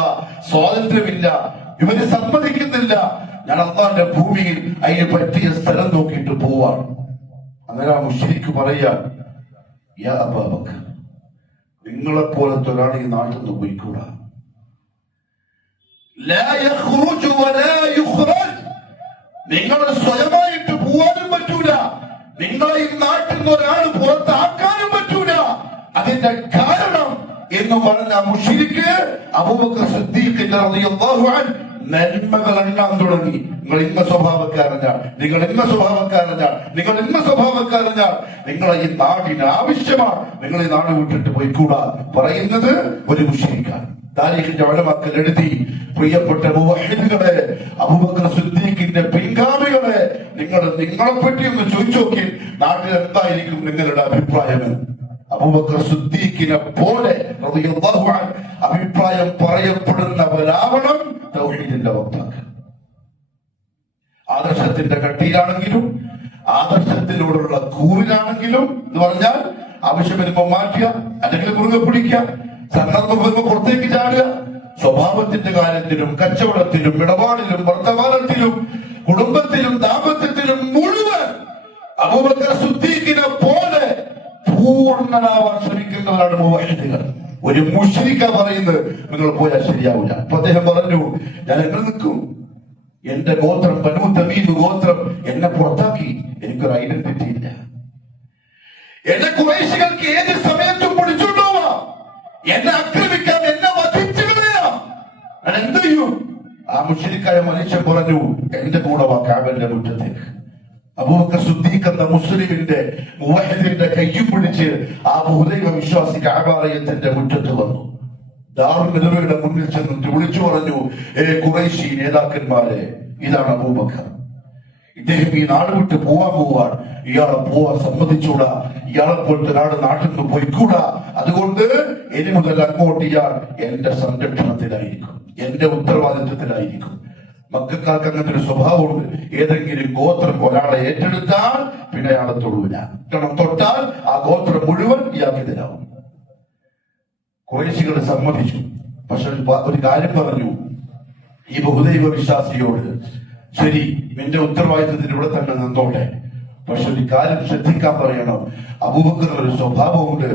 സ്വാതന്ത്ര്യമില്ല, ഇവര് സമ്മതിക്കുന്നില്ല. ഞാൻ അള്ളാഹിന്റെ ഭൂമിയിൽ അതിന് പറ്റിയ സ്ഥലം നോക്കിയിട്ട് പോവാണ്. അങ്ങനെ ആ മുശ്രിക്ക് പറയാ, യാ അബൂബക്കർ, നിങ്ങളെപ്പോലത്തെ ഒരാൾ ഈ നാട്ടിൽ നിന്ന് പോയിക്കൂടാ. നിങ്ങൾ സ്വയമായിട്ട് പോവാനും പറ്റൂല, നിങ്ങളെ ഈ നാട്ടിൽ നിന്ന് ഒരാൾ പുറത്താക്കാനും പറ്റൂല. അതിന്റെ കാരണം എന്ന് പറഞ്ഞ മുശ്രിക്ക് അബൂബക്കർ സിദ്ദീഖിന്റെ റളിയല്ലാഹു അൻഹു നന്മകൾ എണ്ണാൻ തുടങ്ങി. നിങ്ങൾ ഇന്ന സ്വഭാവക്കാരനാണ്, നിങ്ങൾ ഇന്ന സ്വഭാവക്കാരനാണ്, നിങ്ങൾ ഇന്ന സ്വഭാവക്കാരനാണ്, നിങ്ങളെ ഈ നാടിന് ആവശ്യമാണ്, നിങ്ങൾ ഈ നാട് വിട്ടിട്ട് പോയിക്കൂടാ പറയുന്നത് ഒരു മുശ്രിക്കാണ്. താരീഖിന്റെ ഉലമാക്കൾ എഴുതി, പ്രിയപ്പെട്ട മുവഹിദുകളെ, അബൂബക്കർ സിദ്ദീഖിന്റെ പിൻഗാമികളെ, നിങ്ങളെ പറ്റി ഒന്ന് ചോദിച്ചു നോക്കി, നാട്ടിൽ എന്തായിരിക്കും നിങ്ങളുടെ അഭിപ്രായം? അബൂബക്കർ സിദ്ദീഖിനെ പോലെ റളിയല്ലാഹു അൻഹു അഭിപ്രായം പറയപ്പെടുന്നവരാവണം തൗഹീദിന്റെ വക്താക്കൾ. ആദർശത്തിന്റെ കട്ടിയിലാണെങ്കിലും ആദർശത്തിനോടുള്ള കൂറിലാണെങ്കിലും എന്ന് പറഞ്ഞാൽ ആവശ്യം വരുമ്പോൾ മാറ്റുക, അല്ലെങ്കിൽ മുറുകെ പിടിക്കുക, സന്ദർഭം വരുമ്പോൾ പുറത്തേക്ക് ചാടുക. സ്വഭാവത്തിന്റെ കാര്യത്തിലും കച്ചവടത്തിലും ഇടപാടിലും വർത്തമാനത്തിലും കുടുംബത്തിലും ദാമ്പത്യത്തിലും മുഴുവൻ അബൂബക്കർ സിദ്ദീഖിനെ പോലെ പൂർണ്ണനാവാൻ ശ്രമിക്കുന്നവരാണ് മുവഹിദുകൾ. ഒരു മുശ്രിക്ക പറയുന്നത് നിങ്ങൾ പോയാൽ ശരിയാവില്ല. അപ്പൊ അദ്ദേഹം പറഞ്ഞു, ഞാൻ എങ്ങനെ നിൽക്കും? എന്റെ ഗോത്രം ബനൂ തമീം ഗോത്രം എന്നെ പുറത്താക്കി, എനിക്കൊരു ഐഡന്റിറ്റി ഇല്ല. എന്നെ ഖുറൈശികൾക്ക് ഏത് സമയത്തും പിടിച്ചുകൊണ്ടുപോവാം, എന്നെ ആക്രമിക്കാം, എന്നെ വധിച്ചു കളയാം. ഞാൻ എന്ത് ചെയ്യും? ആ മുശ്രിക്കായ മനുഷ്യൻ പറഞ്ഞു, എന്റെ കൂടെ വാ കഅബയുടെ മുറ്റത്തേക്ക്. അബൂബക്കർ സിദ്ദീഖ് എന്ന മുസ്ലിമിന്റെ മുവഹിദിന്റെ കയ്യും പിടിച്ച് ആ ബഹുദൈവ വിശ്വാസി കഅബാലയത്തിന്റെ മുറ്റത്ത് വന്നു. ദാറുൽ മുന്നിൽ ചെന്ന് വിളിച്ചു പറഞ്ഞു, ഖുറൈശി നേതാക്കന്മാരെ, ഇതാണ് അബൂബക്കർ. ഇദ്ദേഹം ഈ നാട് വിട്ട് പോവാൻ ഇയാളെ പോവാൻ സമ്മതിച്ചൂടാ. ഇയാളെ പോലത്തെ നാട്ടിൽ നിന്ന് പോയിക്കൂടാ. അതുകൊണ്ട് ഇനി മുതൽ അങ്ങോട്ട് ഇയാൾ എന്റെ സംരക്ഷണത്തിലായിരിക്കും, എന്റെ ഉത്തരവാദിത്വത്തിലായിരിക്കും. മക്കൾക്ക് അങ്ങനത്തെ ഒരു സ്വഭാവമുണ്ട്. ഏതെങ്കിലും ഗോത്രം ഒരാളെ ഏറ്റെടുത്താൽ പിന്നെ അയാളെ തൊടൂല. കാരണം തൊട്ടാൽ ആ ഗോത്രം മുഴുവൻ ഇയാൾക്കെതിരാവും. ഖുറൈശികൾ സമ്മതിച്ചു. പക്ഷെ ഒരു കാര്യം പറഞ്ഞു ഈ ബഹുദൈവ വിശ്വാസിയോട്, ശരി, നിന്റെ ഉത്തരവാദിത്വത്തിന് ഇവിടെ തന്നെ നിന്നോട്ടെ, പക്ഷെ ഒരു കാര്യം ശ്രദ്ധിക്കാൻ പറയണം. അബൂബക്കർ ഒരു സ്വഭാവമുണ്ട്,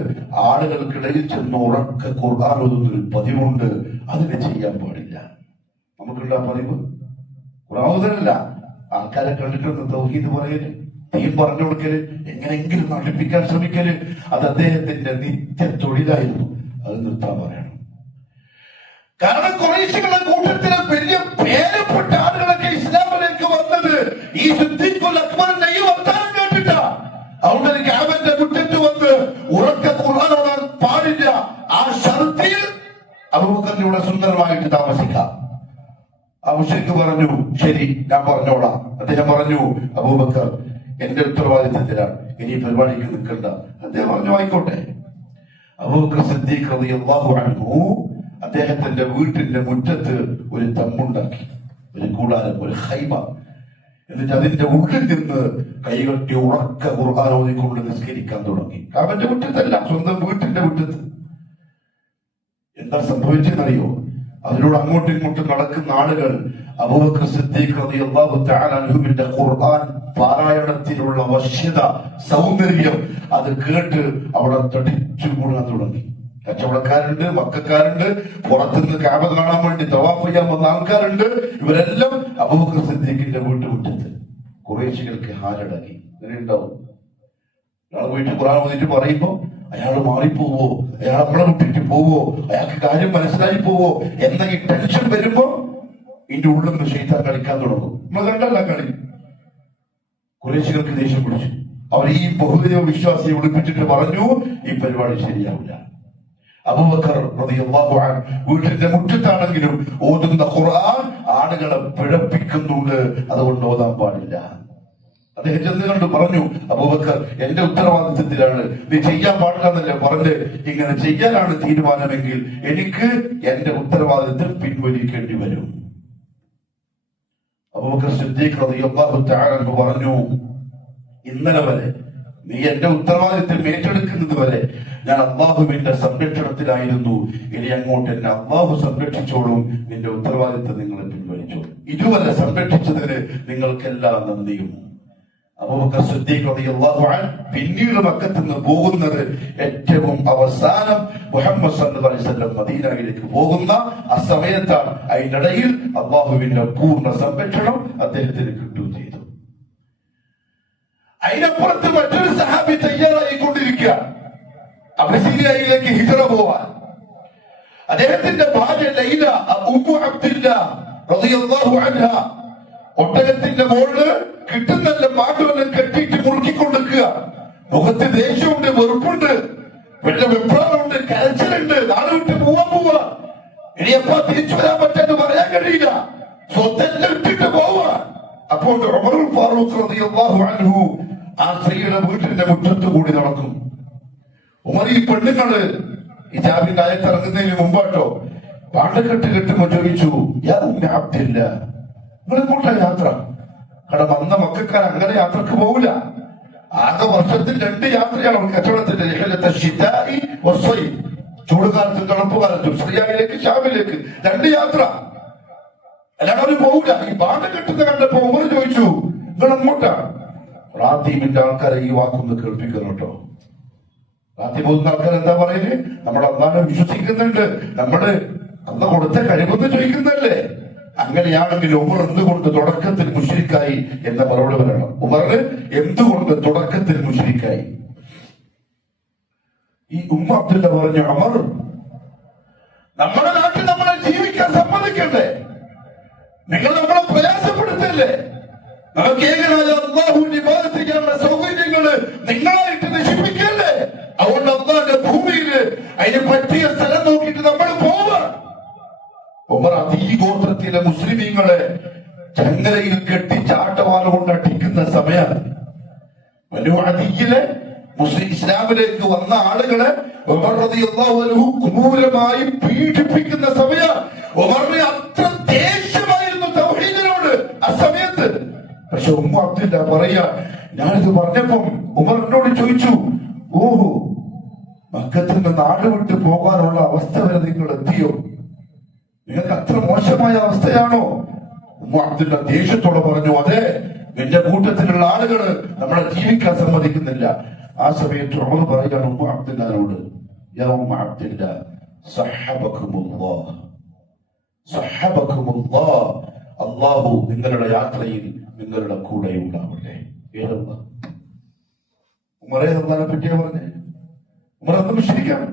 ആളുകൾക്കിടയിൽ ചെന്ന് ഉറക്ക ഖുർആൻ ഓതുന്നൊരു പതിവുണ്ട്. അതിനെ ചെയ്യാൻ പാടില്ല. നമുക്കുള്ള പതിവ് ഖുർആൻ ആൾക്കാരെ കണ്ടിട്ടൊന്ന് തൗഹീദ് പറയല്, ദീൻ പറഞ്ഞു കൊടുക്കല്, എങ്ങനെയെങ്കിലും നടിപ്പിക്കാൻ ശ്രമിക്കല്, അത് അദ്ദേഹത്തിന്റെ നിത്യ തൊഴിലായിരുന്നു. അത് നിർത്താൻ പറയണം. കാരണം ഖുറൈശികളുടെ കൂട്ടത്തിലെ വലിയ പേരപ്പെട്ട ആളുകളൊക്കെ ഇസ്ലാമിലേക്ക് വന്നത് ഈ സിദ്ദീഖുൽ അക്ബറിന്റെ ഈ വർത്താനം കേട്ടിട്ടാ. അതുകൊണ്ട് കാബന്റെ മുറ്റത്ത് വന്ന് ഉറക്ക ഖുർആൻ ഓതാൻ പാടില്ല. ആ ഷർത്തിൽ അബൂബക്കറിന്റെ കൂടെ സുന്ദരമായിട്ട് താമസിക്കാം. ആ മുശ്രിക്ക് പറഞ്ഞു, ശരി, ഞാൻ പറഞ്ഞോളാം. അദ്ദേഹം പറഞ്ഞു, അബൂബക്കർ എന്റെ ഉത്തരവാദിത്തത്തിലാണ്, ഇനി പരിപാടിക്ക് നിൽക്കണ്ട. അദ്ദേഹം പറഞ്ഞു, ആയിക്കോട്ടെ. അബൂബക്കർ സിദ്ദീഖ് റളിയല്ലാഹു അൻഹു അദ്ദേഹത്തിന്റെ വീട്ടിന്റെ മുറ്റത്ത് ഒരു തമ്മുണ്ടാക്കി, ഒരു കൂടാരം, ഒരു ഖൈമ. എന്നിട്ട് അതിന്റെ ഉള്ളിൽ നിന്ന് കൈകെട്ടി ഉറക്ക ഖുർആൻ ഓതിക്കൊണ്ട് നിസ്കരിക്കാൻ തുടങ്ങി. അവന്റെ മുറ്റത്തല്ല, സ്വന്തം വീട്ടിന്റെ മുറ്റത്ത്. എന്താ സംഭവിച്ചെന്നറിയോ? അതിലൂടെ അങ്ങോട്ടും ഇങ്ങോട്ടും നടക്കുന്ന ആളുകൾ അബൂബക്കർ സിദ്ദീഖ് റളിയല്ലാഹു തആല അൻഹുവിന്റെ ഖുർആൻ പാരായണത്തിലുള്ള വശ്യത, സൗന്ദര്യം അത് കേട്ട് അവിടെ തടിച്ചു കൂടാൻ തുടങ്ങി. കച്ചവടക്കാരുണ്ട്, മക്കാരുണ്ട്, പുറത്തുനിന്ന് കാബ കാണാൻ വേണ്ടി തവാഫ് ചെയ്യാൻ വന്ന ആൾക്കാരുണ്ട്. ഇവരെല്ലാം അബൂബക്കർ സിദ്ദീഖിന്റെ വീട്ടുമുറ്റത്ത്. ഖുറൈശികൾക്ക് ഹാരടങ്ങി. അങ്ങനെ ഉണ്ടാവും. ഒരാൾ വീട്ടിൽ ഖുർആൻ ഓതിട്ട് പറയുമ്പോ അയാൾ മാറിപ്പോവോ, അയാൾ നമ്മളെ വിട്ടിട്ട് പോവോ, അയാൾക്ക് കാര്യം മനസ്സിലായി പോവോ എന്ന ഈ ടെൻഷൻ വരുമ്പോ ഇതിന്റെ ഉള്ളിൽ നിന്ന് ശൈത്താൻ കളിക്കാൻ തുടങ്ങും. നമ്മൾ കണ്ടല്ല കളി. ഖുറൈശികൾക്ക് ദേഷ്യം പിടിച്ചു. അവർ ഈ ബഹുദൈവ വിശ്വാസിയെ വിളിപ്പിച്ചിട്ട് പറഞ്ഞു, ഈ പരിപാടി ശരിയാവില്ല. അബൂബക്കർ റളിയല്ലാഹു അൻഹു വീട്ടിന്റെ മുറ്റത്താണെങ്കിലും ഓതുന്ന ഖുർആൻ ആളുകളെ പിഴപ്പിക്കുന്നുണ്ട്, അതുകൊണ്ട് ഓതാൻ പാടില്ല. അദ്ദേഹം ചെന്ന് കണ്ടു പറഞ്ഞു, അബൂബക്കർ എന്റെ ഉത്തരവാദിത്വത്തിലാണ്, നീ ചെയ്യാൻ പാടില്ലെന്നല്ലേ പറഞ്ഞ്, ഇങ്ങനെ ചെയ്യാനാണ് തീരുമാനമെങ്കിൽ എനിക്ക് എന്റെ ഉത്തരവാദിത്വം പിൻവലിക്കേണ്ടി വരും. അബൂബക്കർ സിദ്ദീഖ് റളിയല്ലാഹു തആല അൻഹു പറഞ്ഞു, ഇന്നലെ വരെ നീ എന്റെ ഉത്തരവാദിത്വം ഏറ്റെടുക്കുന്നത് വരെ ഞാൻ അള്ളാഹുവിന്റെ സംരക്ഷണത്തിലായിരുന്നു. ഇനി അങ്ങോട്ട് എന്നെ അള്ളാഹു സംരക്ഷിച്ചോളും, നിന്റെ ഉത്തരവാദിത്വം നിങ്ങൾ പിൻവലിച്ചോളും. ഇതുവരെ സംരക്ഷിച്ചതിന് നിങ്ങൾക്കെല്ലാം നന്ദിയും. അബൂബക്കർ സിദ്ദീഖ് റളിയല്ലാഹു അൻഹു പിന്നീട് മക്കത്ത് നിന്ന് പോകുന്നത് ഏറ്റവും അവസാനം മുഹമ്മദ് സല്ലല്ലാഹു അലൈഹി വസല്ലം മദീനയിലേക്ക് പോകുന്ന ആ സമയത്താണ്. അതിനിടയിൽ അള്ളാഹുവിന്റെ പൂർണ്ണ സംരക്ഷണം അദ്ദേഹത്തിന് കിട്ടുകയും ചെയ്തു. അതിനപ്പുറത്ത് മറ്റൊരു സഹാബി തയ്യാറായിക്കൊണ്ടിരിക്കുക അബസീനിയയിലേക്ക് ഹിജ്റ പോവാൻ. അദ്ദേഹത്തിന്റെ ഭാര്യ ലൈല ഉമ്മു അബ്ദില്ല റളിയല്ലാഹു അൻഹ ഒട്ടകത്തിന്റെ മുകളില് കിട്ടുന്നല്ല മാറ്റമെല്ലാം കെട്ടിയിട്ട് മുറുക്കിക്കൊണ്ടിരിക്കുക. മുഖത്ത് ദേഷ്യമുണ്ട്, വെറുപ്പുണ്ട്, വല്ല വെപ്രാളമുണ്ട്, കരച്ചിലുണ്ട്. നാളെ വിട്ട് പോവാ, ഇനി എപ്പോ തിരിച്ചു വരാൻ പറ്റാന്ന് പറയാൻ കഴിയില്ല. സ്വത്തെല്ലാം ഇട്ടിട്ട് പോവാ. അപ്പോൾ ഉമറുൽ ഫാറൂഖ് റളിയല്ലാഹു അൻഹു ആ സ്ത്രീയുടെ വീട്ടിന്റെ മുറ്റത്ത് കൂടി നടക്കും. ഉമർ ഈ പെണ്ണുങ്ങള് ഹിജാബിന്റെ ആയത്ത് ഇറങ്ങുന്നതിന് മുമ്പാട്ടോ പാണ്ടക്കെട്ട് കെട്ടുമ്പോ ചോദിച്ചു, യാ ഉമ്മ അബ്ദില്ല, നിങ്ങൾ എങ്ങോട്ടാ യാത്ര? കാരണം അന്ന മക്കാർ അങ്ങനെ യാത്രക്ക് പോകില്ല. ആകെ വർഷത്തിൽ 2 യാത്രയാണ് അവർ കച്ചവടത്തിന്റെ, ചൂടുകാലത്തും തണുപ്പുകാലത്തും, സിറിയയിലേക്ക് ഷാമിലേക്ക് 2 യാത്ര. അല്ലാതെ അവര് പോകില്ല. ഈ പാണ്ട കെട്ടുന്ന കണ്ടപ്പോ ഉമർ ചോദിച്ചു, നിങ്ങൾ എങ്ങോട്ടാ? റാത്തീമിന്റെ ആൾക്കാരെ ഈ വാക്കൊന്ന് കേൾപ്പിക്കണം കേട്ടോ. റാത്തി പോകുന്ന ആൾക്കാർ എന്താ പറയുന്നത്? നമ്മൾ അള്ളാഹുവിനെ വിശ്വസിക്കുന്നുണ്ട്, നമ്മള് അന്ന് കൊടുത്ത കഴിവെന്ന് ചോദിക്കുന്നല്ലേ. അങ്ങനെയാണെങ്കിൽ ഉമർ എന്തുകൊണ്ട് തുടക്കത്തിൽ മുശ്രിക്കായി എന്ന മറുപടി പറയണം. ഉമറിന് എന്തുകൊണ്ട് തുടക്കത്തിൽ മുശ്രിക്കായി? ഈ ഉമ്മ അബ്ദുല്ല പറഞ്ഞു, ഉമർ, നമ്മുടെ നാട്ടിൽ നമ്മളെ ജീവിക്കാൻ സമ്മതിക്കണ്ടേ? നിങ്ങൾ നമ്മളെ പ്രയാസപ്പെടുത്തല്ലേ? നമുക്ക് ഏകനായ അല്ലാഹുവിനെ ഇബാദത്ത് ചെയ്യാനുള്ള സൗകര്യങ്ങള് നിങ്ങളായിട്ട് നശിപ്പിക്കല്ലേ? അതുകൊണ്ട് അല്ലാഹുവിന്റെ ഭൂമിയിൽ അതിന് പറ്റിയ സ്ഥലം നോക്കിയിട്ട് നമ്മൾ പോവാ. ഉമർ അതീ ഗോത്രത്തിലെ മുസ്ലിമീങ്ങളെ ചങ്ങലയിൽ കെട്ടി ചാട്ടവാല കൊണ്ട് അടിക്കുന്ന സമയം ബനൂ അദിയിലെ മുസ്ലിം ഇസ്ലാമിലേക്ക് വന്ന ആളുകളെ ഉമർ റളിയല്ലാഹു അൻഹു ക്രൂരമായി പീഡിപ്പിക്കുന്ന സമയം ഉമറിന് അത്ര ദേഷ്യമായിരുന്നു തൗഹീദിനോട് ആ സമയത്ത്. പക്ഷെ ഉമ്മ അബ്ദുല്ല പറയാ, ഞാനിത് പറഞ്ഞപ്പം ഉമർ എന്നോട് ചോദിച്ചു, ഓഹോ, മക്കത്തിൽ നിന്ന് നാട് വിട്ട് പോകാനുള്ള അവസ്ഥ വരെ നിങ്ങൾ എത്തിയോ? നിങ്ങൾക്ക് അത്ര മോശമായ അവസ്ഥയാണോ? ഉമ്മ അബ്ദുല്ല ദേഷ്യത്തോടെ പറഞ്ഞു, അതെ, എന്റെ കൂട്ടത്തിലുള്ള ആളുകള് നമ്മളെ ജീവിക്കാൻ സമ്മതിക്കുന്നില്ല. ആ സമയത്ത് ഉമർ പറയാണ് ഉമ്മ അബ്ദുല്ലാനോട്, യാ ഉമ്മ അബ്ദുല്ല, സഹബകുമുല്ലാഹ്, സഹബകുമുല്ലാഹ്, അല്ലാഹു നിങ്ങളുടെ യാത്രയിൽ നിങ്ങളുടെ കൂടെ ഉണ്ടാവട്ടെ. ഏതെന്താ ഉമറെ അള്ളാഹിനെ പറ്റിയാ പറഞ്ഞേ? ഉമർ അന്ന് മുശ്രിക്കാണ്.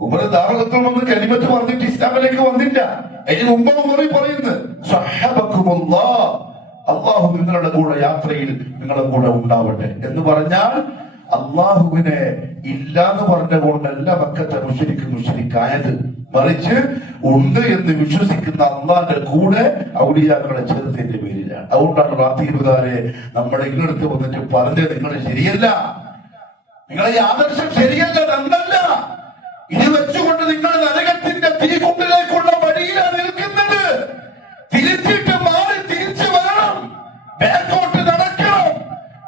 ഉമർ ദാറുൽ വന്ന് കലിമത്ത് പറഞ്ഞിട്ട് ഇസ്ലാമിലേക്ക് വന്നില്ല. അതിന് മുമ്പ് ഉമർ പറയുന്നത് സഹബകുമുല്ലാഹ്, അള്ളാഹു നിങ്ങളുടെ കൂടെ യാത്രയിൽ നിങ്ങളുടെ കൂടെ ഉണ്ടാവട്ടെ എന്ന് പറഞ്ഞാൽ അള്ളാഹുവിനെ ഇല്ലാന്ന് പറഞ്ഞുകൊണ്ടല്ല മക്കത്തെ മുശ്രിക്കായത്, മറിച്ച് ഉണ്ട് എന്ന് വിശ്വസിക്കുന്ന അള്ളാന്റെ കൂടെ ഔലിയാക്കളെ ചേർത്തതിന്റെ പേരിലാണ്. അതുകൊണ്ടാണ് റാത്തീബുകാരെ നമ്മൾ ഇങ്ങടുത്ത് വന്നിട്ട് പറഞ്ഞത് നിങ്ങൾ ശരിയല്ല, നിങ്ങളെ ഈ ആദർശം ശരിയല്ല, നന്നല്ല, ഇത് വെച്ചുകൊണ്ട് നിങ്ങൾ നരകത്തിന്റെ തീകുണ്ടിലേക്കുള്ള വഴിയിലാണ് നിൽക്കുന്നത്. തിരിച്ചിട്ട് മാറി തിരിച്ചു വരണം, ബാക്കോട്ട് നടക്കണം,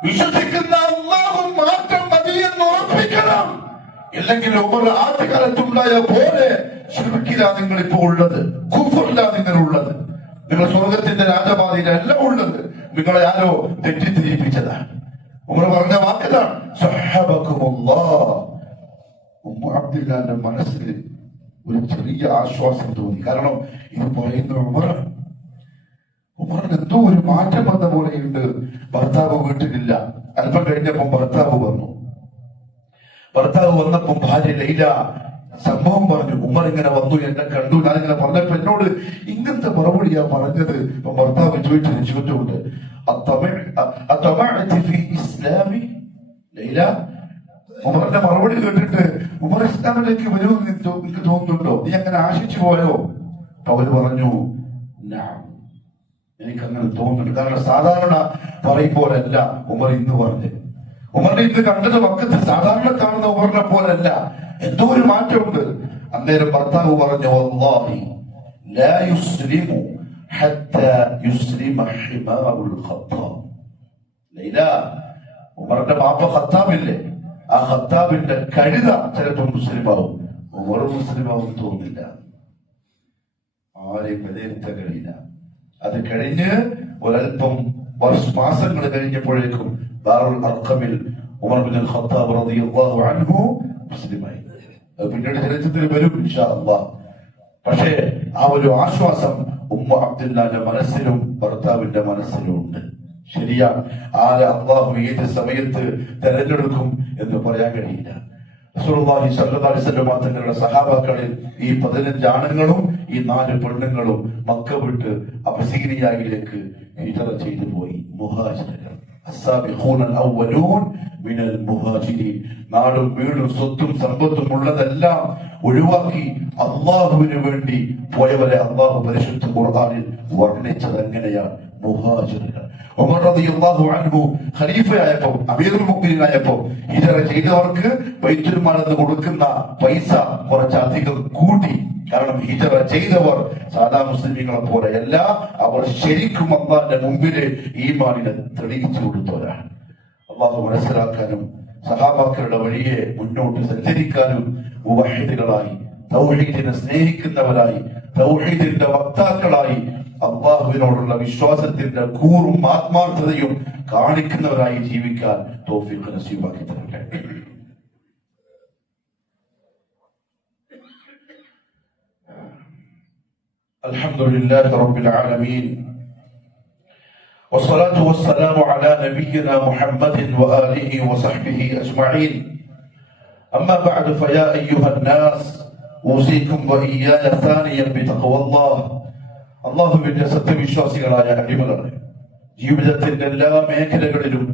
വിശ്വസിക്കുന്ന അല്ലാഹു മാത്രം മതിയെന്ന് ഉറപ്പിക്കണം. ഇല്ലെങ്കിൽ ഉമർ ആദ്യകാലത്തുണ്ടായ പോലെ ശിർക്കിലാണ് നിങ്ങൾ ഇപ്പോൾ ഉള്ളത്, കുഫറിലാണ് നിങ്ങൾ ഉള്ളത്, നിങ്ങൾ സ്വർഗത്തിന്റെ രാജപാതയിലല്ല ഉള്ളത്. നിങ്ങളെ ആരോ തെറ്റിദ്ധരിപ്പിച്ചതാണ്. ഉമർ പറഞ്ഞ വാക്കതാണ് സഹബകുമുല്ലാഹ്. ഉമ്മ അബ്ദുല്ലാന്റെ മനസ്സിൽ ഒരു ചെറിയ ആശ്വാസം തോന്നി. കാരണം ഇത് പറയുന്ന ഉമറിന് എന്തോ ഒരു മാറ്റം വന്ന പോലെയുണ്ട്. ഭർത്താവ് വീട്ടിലില്ല. അല്പം കഴിഞ്ഞപ്പം ഭർത്താവ് വന്നു. ഭർത്താവ് വന്നപ്പം ഭാര്യ ലൈല സംഭവം പറഞ്ഞു. ഉമർ ഇങ്ങനെ വന്നു, എന്നെ കണ്ടു, ഞാനിങ്ങനെ പറഞ്ഞപ്പോ എന്നോട് ഇങ്ങനത്തെ മറുപടിയാ പറഞ്ഞത്. ഭർത്താവ് ചോദിച്ചുണ്ട്, ഉമറിന്റെ മറുപടി കേട്ടിട്ട് ഉമർ ഇസ്ലാമിലേക്ക് വരുമെന്ന് എനിക്ക് തോന്നുന്നുണ്ടോ? നീ അങ്ങനെ ആശിച്ചു പോയോ? അവര് പറഞ്ഞു, എനിക്ക് അങ്ങനെ തോന്നുന്നുണ്ട്. കാരണം സാധാരണ പറയും പോലല്ല ഉമർ ഇന്ന് പറഞ്ഞ്. ഉമറിനെ ഇന്ന് കണ്ടത് മക്കത്ത് സാധാരണ കാണുന്ന ഉമറിനെ പോലല്ല, എന്തോ ഒരു മാറ്റമുണ്ട്. അന്നേരം ഭർത്താവ് പറഞ്ഞു, വല്ലാഹി ലാ യുസ്ലിമു ഹത്താ യുസ്ലിമ ഹിമാറുൽ ഖത്താബ്. ലൈല, ഉമറിന്റെ ബാപ്പ ഖത്താബില്ലേ, ആ ഖത്താബിന്റെ കഴുത ചിലപ്പോൾ മുസ്ലിമാവും. ഉമർ മുസ്ലിമാവും തോന്നില്ല, ആരെയും വിലയിരുത്താൻ കഴിയില്ല. അത് കഴിഞ്ഞ് ഒരൽപ്പം മാസങ്ങൾ കഴിഞ്ഞപ്പോഴേക്കും ദാറുൽ അർഖമിൽ ഉമർ ബിൻ ഖത്താബ് റളിയല്ലാഹു അൻഹു മുസ്ലിമായി. പിന്നീട് ചരിത്രത്തിൽ വരും ഇൻഷാ അല്ലാഹ്. പക്ഷേ ആ ഒരു ആശ്വാസം ഉമ്മ അബ്ദുല്ലാന്റെ മനസ്സിലും ഭർത്താവിന്റെ മനസ്സിലും ഉണ്ട്. ശരിയാണ്, ആരെ അള്ളാഹു ഏത് സമയത്ത് തെരഞ്ഞെടുക്കും എന്ന് പറയാൻ കഴിയില്ല. റസൂലുള്ളാഹി സ്വല്ലല്ലാഹു അലൈഹി വസല്ലം തങ്ങളുടെ സഹാബാക്കളിൽ ഈ 15 ആണുങ്ങളും ഈ 4 പെണ്ണുങ്ങളും മക്ക വിട്ട് അബസീനിയയിലേക്ക് ഹിജ്റ ചെയ്തു പോയി. മുഹാജിറുകൾ, അസ്സാബിഖൂനൽ അവ്വലൂൻ മിനൽ മുഹാജിരീൻ. നാടും വീടും സ്വത്തും സമ്പത്തും ഉള്ളതെല്ലാം ഒഴിവാക്കി അള്ളാഹുവിന് വേണ്ടി പോയവരെ അള്ളാഹു പരിശുദ്ധ ഖുർആനിൽ വർണ്ണിച്ചത് എങ്ങനെയാണ്? മുഹാജിറുകൾ. ഉമർ റളിയല്ലാഹു അൻഹു ഖലീഫയായപ്പോൾ, അമീറുൽ മുഅ്മിനീനായപ്പോൾ ഹിജ്റ ചെയ്തവർക്ക് ബൈത്തുൽ മാൽ എന്ന് കൊടുക്കുന്ന പൈസ കുറച്ചധികം കൂട്ടി. കാരണം ഹിജ്റ ചെയ്തവർ സാധാ മുസ്ലിമീങ്ങളെ പോലെയല്ല, അവർ ശരിക്കും അല്ലാഹുവിന്റെ മുമ്പില് ഈമാനിനെ തെളിയിച്ചു കൊടുത്തവരാണ്. അള്ളാഹു മനസ്സിലാക്കാനും സഹാബാക്കളുടെ വഴിയെ മുന്നോട്ട് സഞ്ചരിക്കാനും മുവഹിദുകളായി, തൗഹീദിനെ സ്നേഹിക്കുന്നവരായി, തൗഹീദിന്റെ വക്താക്കളായി, അള്ളാഹുവിനോടുള്ള വിശ്വാസത്തിന്റെ കൂറും ആത്മാർത്ഥതയും കാണിക്കുന്നവരായി ജീവിക്കാൻ തൗഫീഖ് നസീബാക്കി തരട്ടെ. അൽഹംദുലില്ലാഹി റബ്ബിൽ ആലമീൻ والصلاة والسلام على نبينا محمد وآله وصحبه أجمعين. أما بعد فيا أيها الناس أوصيكم وإياي ثانيا بتقوى الله. അള്ളാഹുവിന്റെ സത്യവിശ്വാസികളായ അടിമകളെ, ജീവിതത്തിന്റെ എല്ലാ മേഖലകളിലും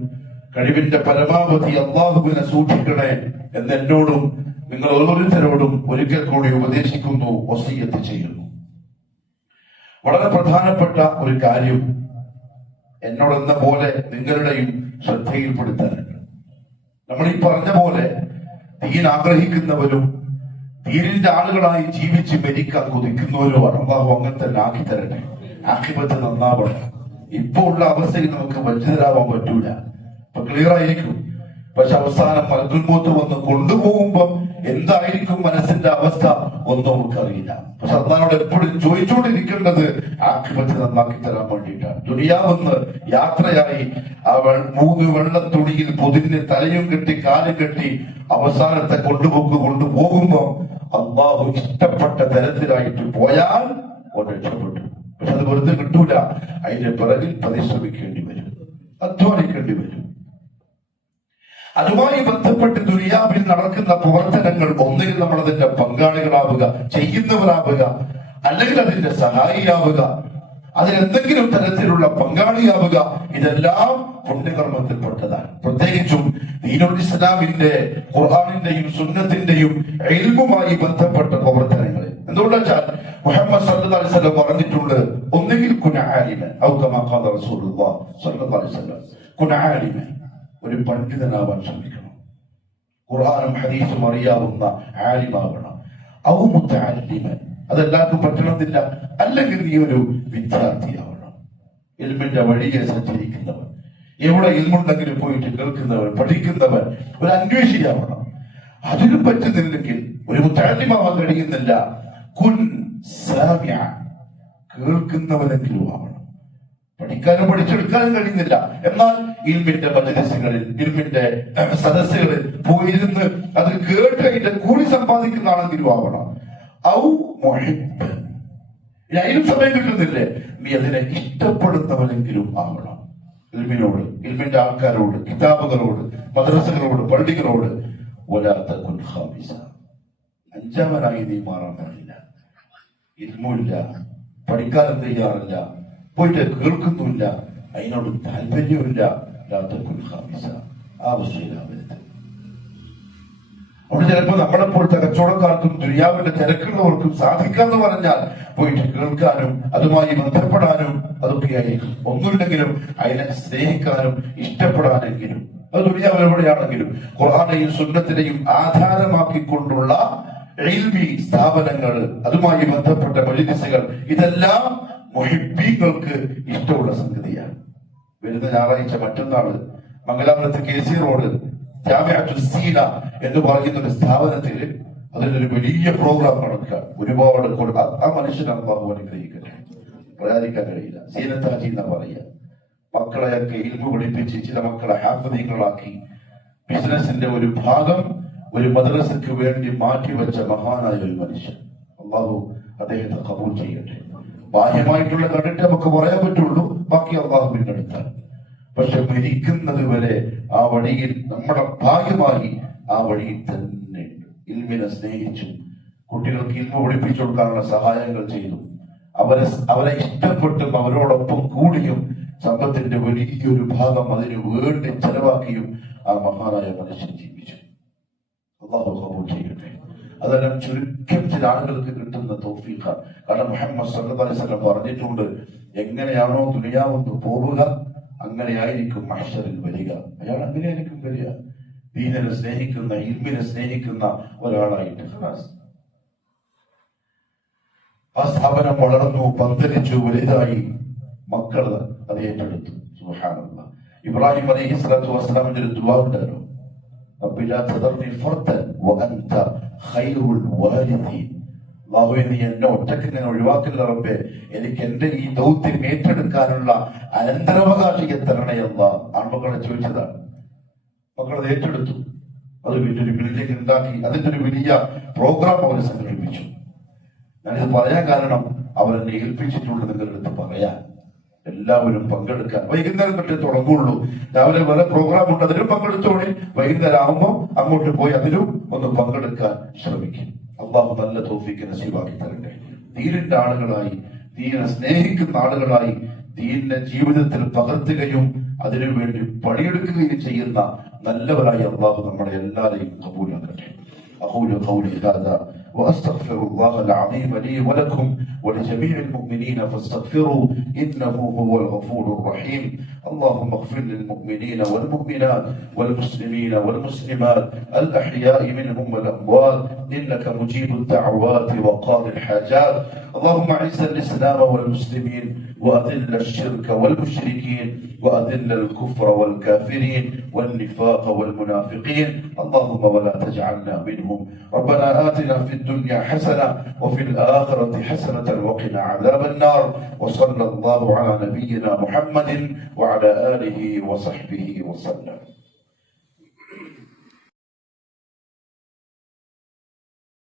കഴിവിന്റെ പരമാവധി അള്ളാഹുവിനെ സൂക്ഷിക്കണേ എന്ന് എന്നോടും നിങ്ങൾ ഓരോരുത്തരോടും ഒരിക്കൽ കൂടി ഉപദേശിക്കുന്നു, വസിയ്യത്ത് ചെയ്യുന്നു. വളരെ പ്രധാനപ്പെട്ട ഒരു കാര്യം എന്നോടെന്ന പോലെ നിങ്ങളുടെയും ശ്രദ്ധയിൽപ്പെടുത്താനുണ്ട്. നമ്മൾ ഈ പറഞ്ഞ പോലെ ദീൻ ആഗ്രഹിക്കുന്നവരും ദീനിന്റെ ആളുകളായി ജീവിച്ച് മരിക്കാൻ കൊതിക്കുന്നവരുമാണ്. അല്ലാഹു അങ്ങനെ തന്നെ ആക്കി തരട്ടെ. ആഖിബത്ത് നന്നാവണം. ഇപ്പൊ ഉള്ള അവസ്ഥയിൽ നമുക്ക് വഞ്ചിതരാവാൻ പറ്റൂല. ഇപ്പൊ ക്ലിയർ ആയിരിക്കും. പക്ഷെ അവസാനം മലക്കുൽ മൗത്ത് വന്ന് കൊണ്ടുപോകുമ്പോ എന്തായിരിക്കും മനസ്സിന്റെ അവസ്ഥ ഒന്നും നമുക്കറിയില്ല. പക്ഷെ അള്ളാഹുവോട് എപ്പോഴും ചോദിച്ചുകൊണ്ടിരിക്കേണ്ടത് ആഖിബത്ത് നന്നാക്കി തരാൻ വേണ്ടിയിട്ടാണ്. ദുനിയാവെന്ന് യാത്രയായി ആ 3 വെള്ളത്തുണിയിൽ പൊതിഞ്ഞ് തലയും കെട്ടി കാലും കെട്ടി അവസാനത്തെ കൊണ്ടുപോകുമ്പോ അള്ളാഹു ഇഷ്ടപ്പെട്ട തരത്തിലായിട്ട് പോയാൽ രക്ഷപ്പെട്ടു. പക്ഷെ അത് വെറുതെ കിട്ടൂല. അതിന്റെ പിറകിൽ പരിശ്രമിക്കേണ്ടി വരും, അധ്വാനിക്കേണ്ടി വരും. അതുമായി ബന്ധപ്പെട്ട് ദുനിയാവിൽ നടക്കുന്ന പ്രവർത്തനങ്ങൾ ഒന്നുകിൽ നമ്മൾ അതിന്റെ പങ്കാളികളാവുക, ചെയ്യുന്നവരാവുക, അല്ലെങ്കിൽ അതിന്റെ സഹായിയാവുക, അതിലെന്തെങ്കിലും തരത്തിലുള്ള പങ്കാളിയാവുക. ഇതെല്ലാം പുണ്യകർമ്മത്തിൽപ്പെട്ടതാണ്. പ്രത്യേകിച്ചും ദീനുൽ ഇസ്ലാമിന്റെ, ഖുർആനിന്റെയും സുന്നത്തിന്റെയും ഇൽമുമായി ബന്ധപ്പെട്ട പ്രവർത്തനങ്ങൾ. എന്തുകൊണ്ടാ വെച്ചാൽ മുഹമ്മദ് സല്ലല്ലാഹു അലൈഹി വസല്ലം പറഞ്ഞിട്ടുണ്ട്, ഒന്നുകിൽ കുന ആലിമൻ ഔ കമാ ഖാല റസൂലുള്ളാഹി സ്വല്ലല്ലാഹു അലൈഹി വസല്ലം, കുന ആലിമൻ, ഒരു പണ്ഡിതനാവാൻ ശ്രമിക്കണം. ഖുർആനും ഹദീസും അറിയാവുന്ന ആലിമാവണം. ഔ മുതഅല്ലിമൻ, അതെല്ലാവർക്കും പറ്റണമെന്നില്ല. അല്ലെങ്കിൽ നീ ഒരു വിദ്യാർത്ഥിയാവണം, ഇൽമിന്റെ വഴിയെ സഞ്ചരിക്കുന്നവൻ, എവിടെ ഇൽമുണ്ടെങ്കിലും പോയിട്ട് കേൾക്കുന്നവൻ, പഠിക്കുന്നവൻ, ഒരു അന്വേഷിയാവണം. അതിനും പറ്റുന്നില്ലെങ്കിൽ, ഒരു മുതഅല്ലിമാവാൻ കഴിയുന്നില്ല, കുൻ സാമിഅ, കേൾക്കുന്നവനെങ്കിലും ആവണം. പഠിക്കാനും പഠിച്ചെടുക്കാനും കഴിയുന്നില്ല, എന്നാൽ ഇൽമിന്റെ മജ്‌ലിസുകളിൽ, ഇൽമിന്റെ സദസ്സുകളിൽ പോയിരുന്ന് അത് കേട്ട് അതിന്റെ കൂലി സമ്പാദിക്കുന്ന ആണെങ്കിലും ആവണം. ഔ മുഹിബ്ബ്, അതിനും സമയം കിട്ടുന്നില്ലേ, നീ അതിനെ ഇഷ്ടപ്പെടുന്നവനെങ്കിലും ആവണം. ഇൽമിനോട്, ഇൽമിന്റെ ആൾക്കാരോട്, കിതാബുകളോട്, മദ്രസകളോട്, പള്ളികളോട്. വലാ തകുൻ ഖാമിസ, അഞ്ചാമനായി നീ മാറാൻ പാടില്ല. ഇൽമില്ല, പഠിക്കാനും തയ്യാറില്ല, പോയിട്ട് കേൾക്കുന്നില്ല, അതിനോട് താല്പര്യമില്ല. ലാ തകുൻ ഖാമിസ, ആ അവസ്ഥയിലാവരുത്. അവിടെ ചിലപ്പോ നമ്മളെപ്പോഴത്തെ കച്ചവടക്കാർക്കും ദുനിയാവിന്റെ തിരക്കുള്ളവർക്കും സാധിക്കാന്ന് പറഞ്ഞാൽ പോയിട്ട് കേൾക്കാനും അതുമായി ബന്ധപ്പെടാനും അതൊക്കെയായിരിക്കും. ഒന്നുമില്ലെങ്കിലും അതിനെ സ്നേഹിക്കാനും ഇഷ്ടപ്പെടാനെങ്കിലും, അത് ദുനിയാവ് എവിടെയാണെങ്കിലും ഖുർആനെയും സുന്നത്തിനെയും ആധാരമാക്കിക്കൊണ്ടുള്ള ഇൽമി സ്ഥാപനങ്ങൾ, അതുമായി ബന്ധപ്പെട്ട മജ്‌ലിസുകൾ, ഇതെല്ലാം മുഹിബ്ബീങ്ങൾക്ക് ഇഷ്ടമുള്ള സംഗതിയാണ്. വരുന്ന ഞായറാഴ്ച മറ്റന്നാള് മംഗലാപുരത്ത് KC റോഡ് ജാമിഅത്തുൽ സീന എന്ന് പറയുന്ന ഒരു സ്ഥാപനത്തിൽ അതിലൊരു വലിയ പ്രോഗ്രാം നടക്കുക. ഒരുപാട് ആ മനുഷ്യനെ അല്ലാഹു അനുഗ്രഹിക്കട്ടെ, പറയാതിരിക്കാൻ കഴിയില്ല. സീനത്താജി എന്നാ പറയുക. മക്കളെയൊക്കെ ഇൽമു പഠിപ്പിച്ച് ചില മക്കളെ ഹാഫിളീങ്ങളാക്കി ബിസിനസിന്റെ ഒരു ഭാഗം ഒരു മദ്രസയ്ക്ക് വേണ്ടി മാറ്റിവെച്ച മഹാനായ ഒരു മനുഷ്യൻ. അല്ലാഹു അദ്ദേഹത്തെ ഖബൂൽ ചെയ്യട്ടെ. ബാഹ്യമായിട്ടുള്ള കണ്ടിട്ട് നമുക്ക് പറയാൻ പറ്റുള്ളൂ, ബാക്കി അല്ലാഹുവിന്റെ അടുത്താണ്. പക്ഷെ മരിക്കുന്നത് വരെ ആ വഴിയിൽ നമ്മുടെ ഭാഗ്യമായി ആ വഴിയിൽ തന്നെ ഇൽമിനെ സ്നേഹിച്ചു, കുട്ടികൾക്ക് ഇൽമ പഠിപ്പിച്ചു കൊടുക്കാനുള്ള സഹായങ്ങൾ ചെയ്തു, അവരെ ഇഷ്ടപ്പെട്ടും അവരോടൊപ്പം കൂടിയും സമ്പത്തിന്റെ വലിയൊരു ഭാഗം അതിനു വേണ്ടി ചെലവാക്കിയും ആ മഹാനായ മനുഷ്യൻ ജീവിച്ചു. അല്ലാഹു ഖബൂൽ ചെയ്യട്ടെ. അതെല്ലാം ചുരുക്കം ചില ആളുകൾക്ക് കിട്ടുന്ന തൗഫീഖാണ്. കാരണം മുഹമ്മദ് സല്ലല്ലാഹു അലൈഹി വസല്ലം പറഞ്ഞിട്ടുണ്ട്, എങ്ങനെയാണോ ദുനിയാവെന്ന് പോവുക അങ്ങനെയായിരിക്കും മഹ്ശറിൽ വരിക. അയാൾ അങ്ങനെയായിരിക്കും വരിക, ദീനിനെ സ്നേഹിക്കുന്ന, ഇൽമിനെ സ്നേഹിക്കുന്ന ഒരാളായിട്ട്. ആ സ്ഥാപനം വളർന്നു, പന്തലിച്ചു, വലുതായി. മക്കൾ അത് ഏറ്റെടുത്തു. സുബ്ഹാനല്ലാഹ്. ഇബ്രാഹിം അലൈഹിസ്സലാത്തു വസ്സലാമിന്റെ ഒരു ദുആ ഉണ്ടല്ലോ, റബ്ബി ലാ തദർനി ഫർദൻ വഅൻത ഖൈറുൽ വാലിദീൻ. അല്ലാഹുവേ, നീ എന്നെ ഒറ്റയ്ക്ക് ഇങ്ങനെ ഒഴിവാക്കില്ല റബ്ബേ, എനിക്ക് എന്റെ ഈ ദൗത്യം ഏറ്റെടുക്കാനുള്ള അനന്തരാവകാശിയെ തരണേ അല്ലാഹ്. ആൺമക്കളെ ചോദിച്ചതാണ്. മക്കളത് ഏറ്റെടുത്തു. അത് വലിയൊരു ബിൽഡിംഗ് ഉണ്ടാക്കി, അതിന്റെ ഒരു വലിയ പ്രോഗ്രാം അവർ സംഘടിപ്പിച്ചു. ഞാനിത് പറയാൻ കാരണം അവരെന്നെ ഏൽപ്പിച്ചിട്ടുണ്ട് നിങ്ങളുടെ അടുത്ത് പറയാൻ, എല്ലാവരും പങ്കെടുക്കാൻ. വൈകുന്നേരം തൊട്ടേ തുടങ്ങുള്ളൂ. രാവിലെ വേറെ പ്രോഗ്രാം ഉണ്ട്, അതിലും പങ്കെടുത്തോളി. വൈകുന്നേരം ആകുമ്പോൾ അങ്ങോട്ട് പോയി അതിലും ഒന്ന് പങ്കെടുക്കാൻ ശ്രമിക്കും. അള്ളാഹു നല്ല തൗഫീഖ് നസീബാക്കി തരട്ടെ. ദീനിന്റെ ആളുകളായി, ദീനെ സ്നേഹിക്കുന്ന ആളുകളായി, ദീനിനെ ജീവിതത്തിൽ പകർത്തുകയും അതിനുവേണ്ടി പണിയെടുക്കുകയും ചെയ്യുന്ന നല്ലവരായി അള്ളാഹു നമ്മളെ എല്ലാവരെയും കബൂലാക്കട്ടെ. അഖൂലു ഖൗലി ഹാദാ وأستغفر الله العظيم لي ولكم ولجميع المؤمنين فاستغفروا إنه هو الغفور الرحيم. اللهم اغفر للمؤمنين والمؤمنات والمسلمين والمسلمات الأحياء منهم والأموات إنك مجيب الدعوات وقاضي الحاجات. اللهم أعز الإسلام والمسلمين وأذل الشرك والمشركين وأذل الكفر والكافرين والنفاق والمنافقين. اللهم ولا تجعلنا منهم. ربنا آتنا في الدنيا حسنة وفي الآخرة حسنة وقنا عذاب النار. وصلى الله على نبينا محمد وعلى آله وصحبه وسلم.